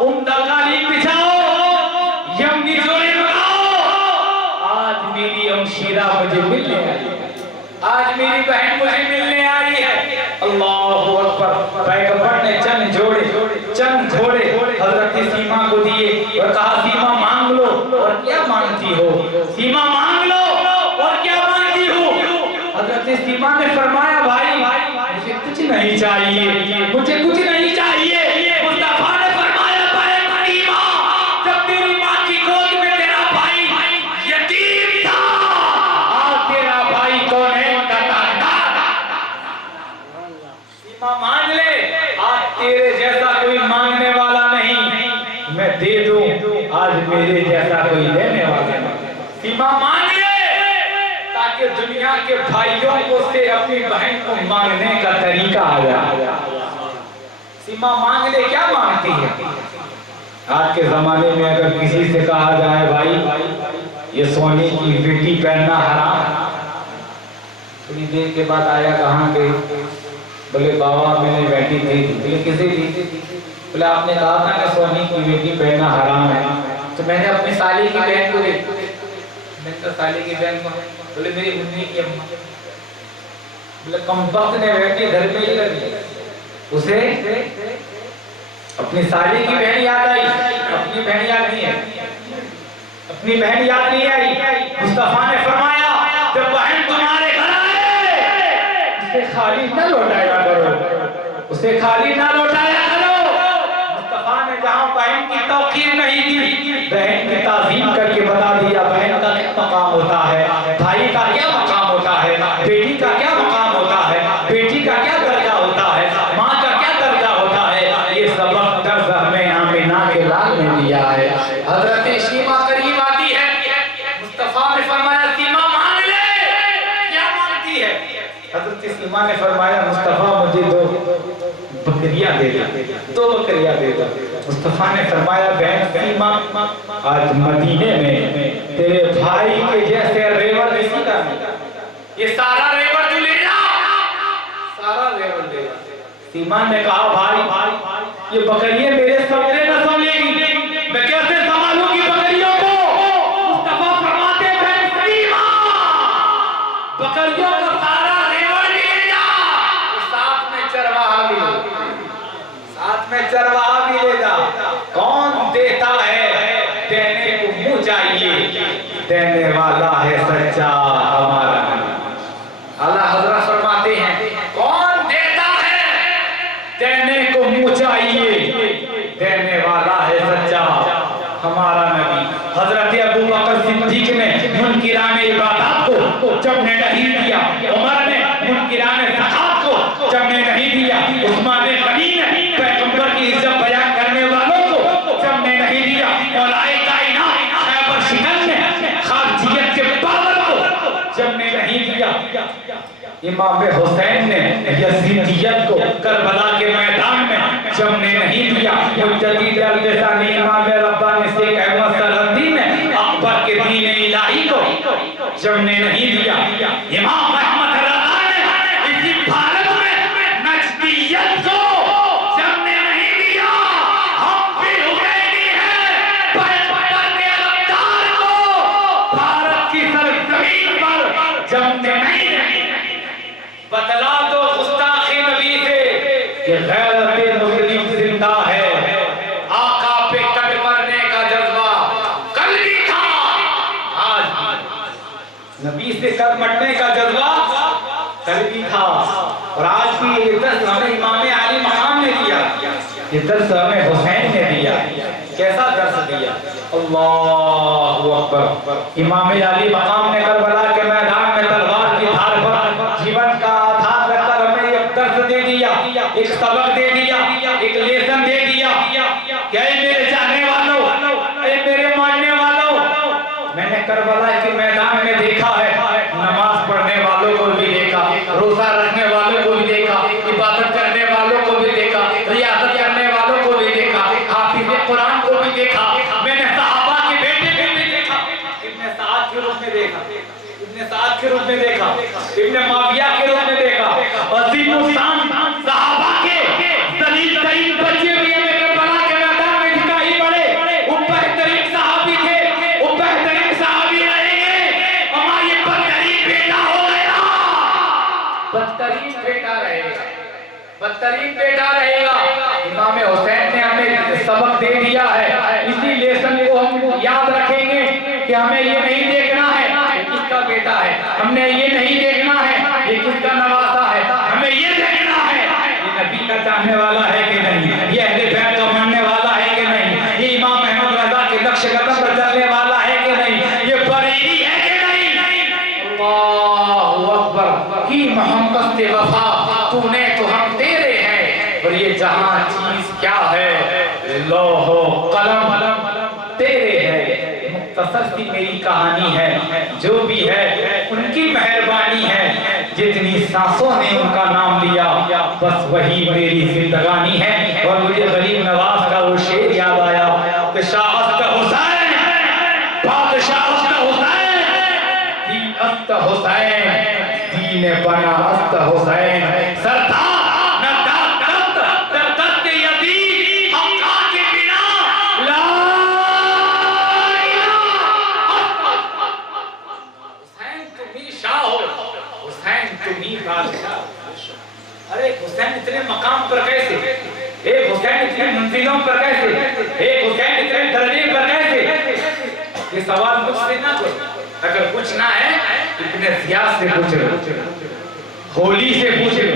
उम्दा कालीन बिछाओ, यमनी जोड़े बनाओ, आज मेरी हमशीरा मुझे मिलने आई, आज मेरी बहन मुझे मिलने आ रही है। अल्लाहु अकबर। पैगंबर ने चंद घोड़े हजरत सीमा को दिए और कहा सीमा मांग लो और क्या मांगती हो? सीमा मांग लो और क्या मांगती हो? हजरत सीमा ने फरमाया भाई मुझे कुछ नहीं चाहिए, मुझे कुछ नहीं चाहिए। मुस्तफा ने फरमाया बहन सीमा जब तेरी माँ की गोद में तेरा भाई यतीम था, आज तेरा भाई कौन है? मांग ले, आज तेरे जैसा कोई मांगने वाला नहीं, मैं दे दूं, आज मेरे जैसा कोई लेने वाला नहीं। सीमा मांग ले ताकि दुनिया के भाइयों को से अपनी बहन को मांगने का तरीका आ जाए। सीमा मांग ले, क्या मांगती है? आज के जमाने में अगर किसी से कहा जाए भाई ये सोने की बेटी पहनना हराम, थोड़ी देर के बाद आया कहाँ पे? बोले बाबा मैंने बेटी दी थी। बोले किसे दी? बोले आपने कहा था ना सोने की बेटी पहनना हराम है, तो मैंने अपनी साली की बहन को दी। मैंने तो साली की बहन को, बोले मेरी मम्मी की अम्मा। बोले कमबख्त ने बेटी घर में ही लगी, उसे अपनी साली की बहन याद आई, अपनी बहन याद नहीं है, अपनी बहन याद नहीं आई। मुस्तफा ने फरमाया जब बहन तुम्हारे घर आए उसे खाली न लौटाया करो, उसे खाली न लौटाया करो। मुस्तफा ने जहां बहन की तौकीर नहीं दी, बहन की ताज़ीम करके बता दिया बहन का क्या मकाम होता है, भाई का क्या मकाम होता है, बेटी का क्या मकाम होता है, बेटी का क्या दर्जा होता है, माँ का क्या दर्जा होता है। ये सबक दर्ज हमें आमिना के लाल ने दिया है। हजरत सीमा करीब आती है, मुस्तफा ने फरमाया सीमा मांग ले, क्या मांगती है? हजरत सीमा ने फरमाया मुस्तफा मुझे 2 बकरियां दे दे, 2 बकरियां दे दे। मुस्तफा ने फरमाया बहन सीमा आज मदीने में तेरे भाई के जैसे रेवड़ किसी का नहीं, ये सारा रेवड़ तू ले जा, सारा रेवड़ ले जा। सीमा ने कहा भाई ये बकरियां मेरे सपने न संभलेगी, मैं कैसे संभालूंगी बकरियों को? मुस्तफा फरमाते बहन सीमा बकरियों का सारा रेवड़ ले जा। मैं चरवाहा भी ले जा। कौन देता है, देने को मुँह चाहिए, देने वाला है सच्चा हमारा नबी। आला हजरत फरमाते हैं कौन देता है, देने को मुँह चाहिए, देने वाला है सच्चा हमारा नबी। हजरत अबू बकर सिद्दीक ने मुनकिराने इबादत को जमने नहीं दिया, उमर ने मुनकिराने ज़कात को जमने नहीं दिया, उस्मान गनी ने पैगंबर की इज्जत बयान करने वालों को जमने नहीं दिया, मौलाए कायनात खैबर शिकन ने खारजियत के बाबर को जमने नहीं दिया। इमाम हुसैन ने यजीदियत को करबला के मैदान में जमने नहीं दिया। मुजद्दिद अल-लिसानी इमाम रब्बानी शेख अहमद सरहदी ने अकबर के दीन इलाही को जमने नहीं दिया। इमाम अहमद रज़ा ने इसी भारत में नजदियत को जमने नहीं दिया। हम भी हुसैनी हैं, पैगंबर के अवतार को भारत की सरजमीन पर जमने नहीं दिया। बतला दो गुस्ताखी नबी से कि गैरत मुस्लिम जिंदा है। आका पे कट मरने का जज्बा कल भी था, आज नबी से कट मरने का जज्बा कल भी था, और आज भी ये दर्स हमें इमाम अली मकाम ने दिया, ये दर्स हमें हुसैन ने दिया। कैसा दर्स दिया, अल्लाहु अकबर। इमाम अली मकाम ने करबला के मैदान में तलवार की धार पर जीवन का आधार रखकर हमें एक दर्स दे दिया, एक सबक दे दिया, एक लेसन दे दिया। क्या मेरे चाहने वालों, मेरे मानने वालों, मैंने करबला के मैदान में देखा है, नमाज पढ़ने वालों को भी देखा, रोजा रखने वालों को भी देखा, इबादत करने वालों को भी देखा, रियासत करने वालों को भी देखा, हाफिज़ कुरान को भी देखा। मैंने सहाबा के बेटे को भी देखा, इब्ने साद के रूप में देखा, इब्ने साद के रूप में देखा, इब्ने माविया के रूप में देखा, अज़ीमुस्शान सहाबा के दलील तरीन बच्चे भी हमें करबला के मैदान में दिखाई पड़े। वो बेहतरीन सहाबी थे, वो बेहतरीन सहाबी रहेंगे। हमारा ये बदतरीन बेटा हो गया, बदतरीन बेटा रहेगा, बदतरीन बेटा रहेगा। इमाम हुसैन ने हमें सबक दे दिया है, इसी लेसन को हम याद रखेंगे कि हमें ये नहीं देखना है ये किसका बेटा है, हमने ये नहीं देखना है ये किसका नवासा है, हमें ये देखना है ये नबी का चाहने वाला है कि नहीं, ये अहले बैत को मानने वाला है कि नहीं, ये इमाम अहमद रज़ा के नक्श कदम पर चलने वाला है कि नहीं, ये बरेली है कि नहीं। अल्लाहु अकबर। की मोहब्बत से वफा तूने तो हम तेरे हैं, और ये जहां चीज क्या है, लौहो कलम तेरे है। मुख्तसर सी मेरी कहानी है, जो भी है उनकी मेहरबानी है, जितनी सांसों ने उनका नाम लिया बस वही मेरी जिंदगानी है। और मुझे गरीब नवाज का वो शेर याद आया कि शाहस्त हुसैन, बादशाह हुसैन, दीन अस्त हुसैन, दीन बना अस्त हुसैन, सरदार अरे हुसैन इतने मकाम पर कैसे, एक हुसैन इतने मंजिलों पर कैसे, एक हुसैन इतने दर्जे पर कैसे। ये सवाल मुझसे ना करो, अगर पूछना है इब्ने ज़ियाद से पूछ लो, होली से पूछ लो,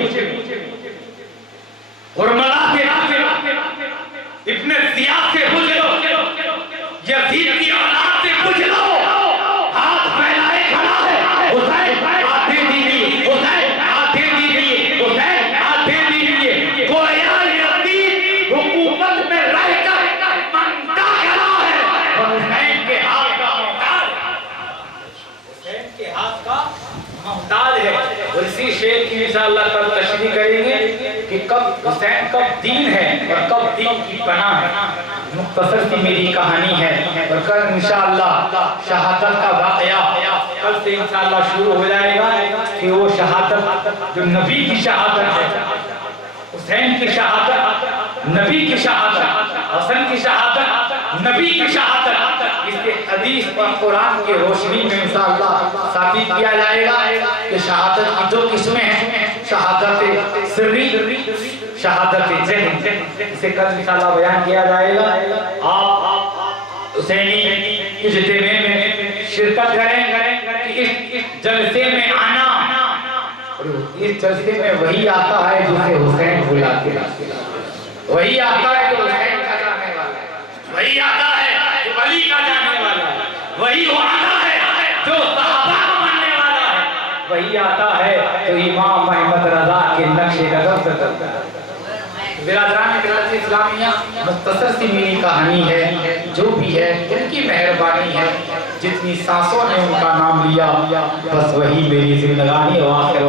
हुरमला से, इब्ने ज़ियाद से पूछ लो, यजीद की औलाद से पूछ लो। हाथ फैलाए खड़ा है हुसैन, आते दीजिए हुसैन, आते दीजिए हुसैन, आते दीजिए। गोया यजीद हुकूमत में रहकर मनता खड़ा है, और हुसैन के हाथ का मोहताज, हुसैन के हाथ का मोहताज है। और इसी शेर की इंशाअल्लाह कल तशरीह करेंगे कि कब हुसैन कब दीन है और कब दीन की पनाह है। मुख्तसर सी मेरी कहानी है, और कल इंशाअल्लाह शहादत का वाक़या कल से इंशाअल्लाह शुरू हो जाएगा कि वो शहादत जो नबी की शहादत है, हुसैन की शहादत, नबी की शहादत, हसन की शहादत, नबी की शहादत, इसके हदीस और कुरान की रोशनी में इंशाअल्लाह साबित किया जाएगा कि शहादत की दो किस्में हैं, शहादत सिर्री, शहादत जंग, इसे कल इंशाअल्लाह बयान किया जाएगा। आप हुसैनी इज्तिमा में शिरकत करें कि इस जलसे में आना, इस जलसे में वही आता है जिसे हुसैन बुलाते हैं, वही आता है जो हुसैन का जाने वाला है, वही आता है जो अली का जाने वाला है, वही वो आता है जो सहाबा को मानने वाला है, वही आता है जो इमाम अहमद रजा के नक्शे कदम पे चलता है। बिरादरान कराची इस्लामिया, मुख्तसर सी मेरी कहानी है, जो भी है उनकी मेहरबानी है, जितनी सांसों ने उनका नाम लिया बस वही मेरी जिंदगानी और आखिर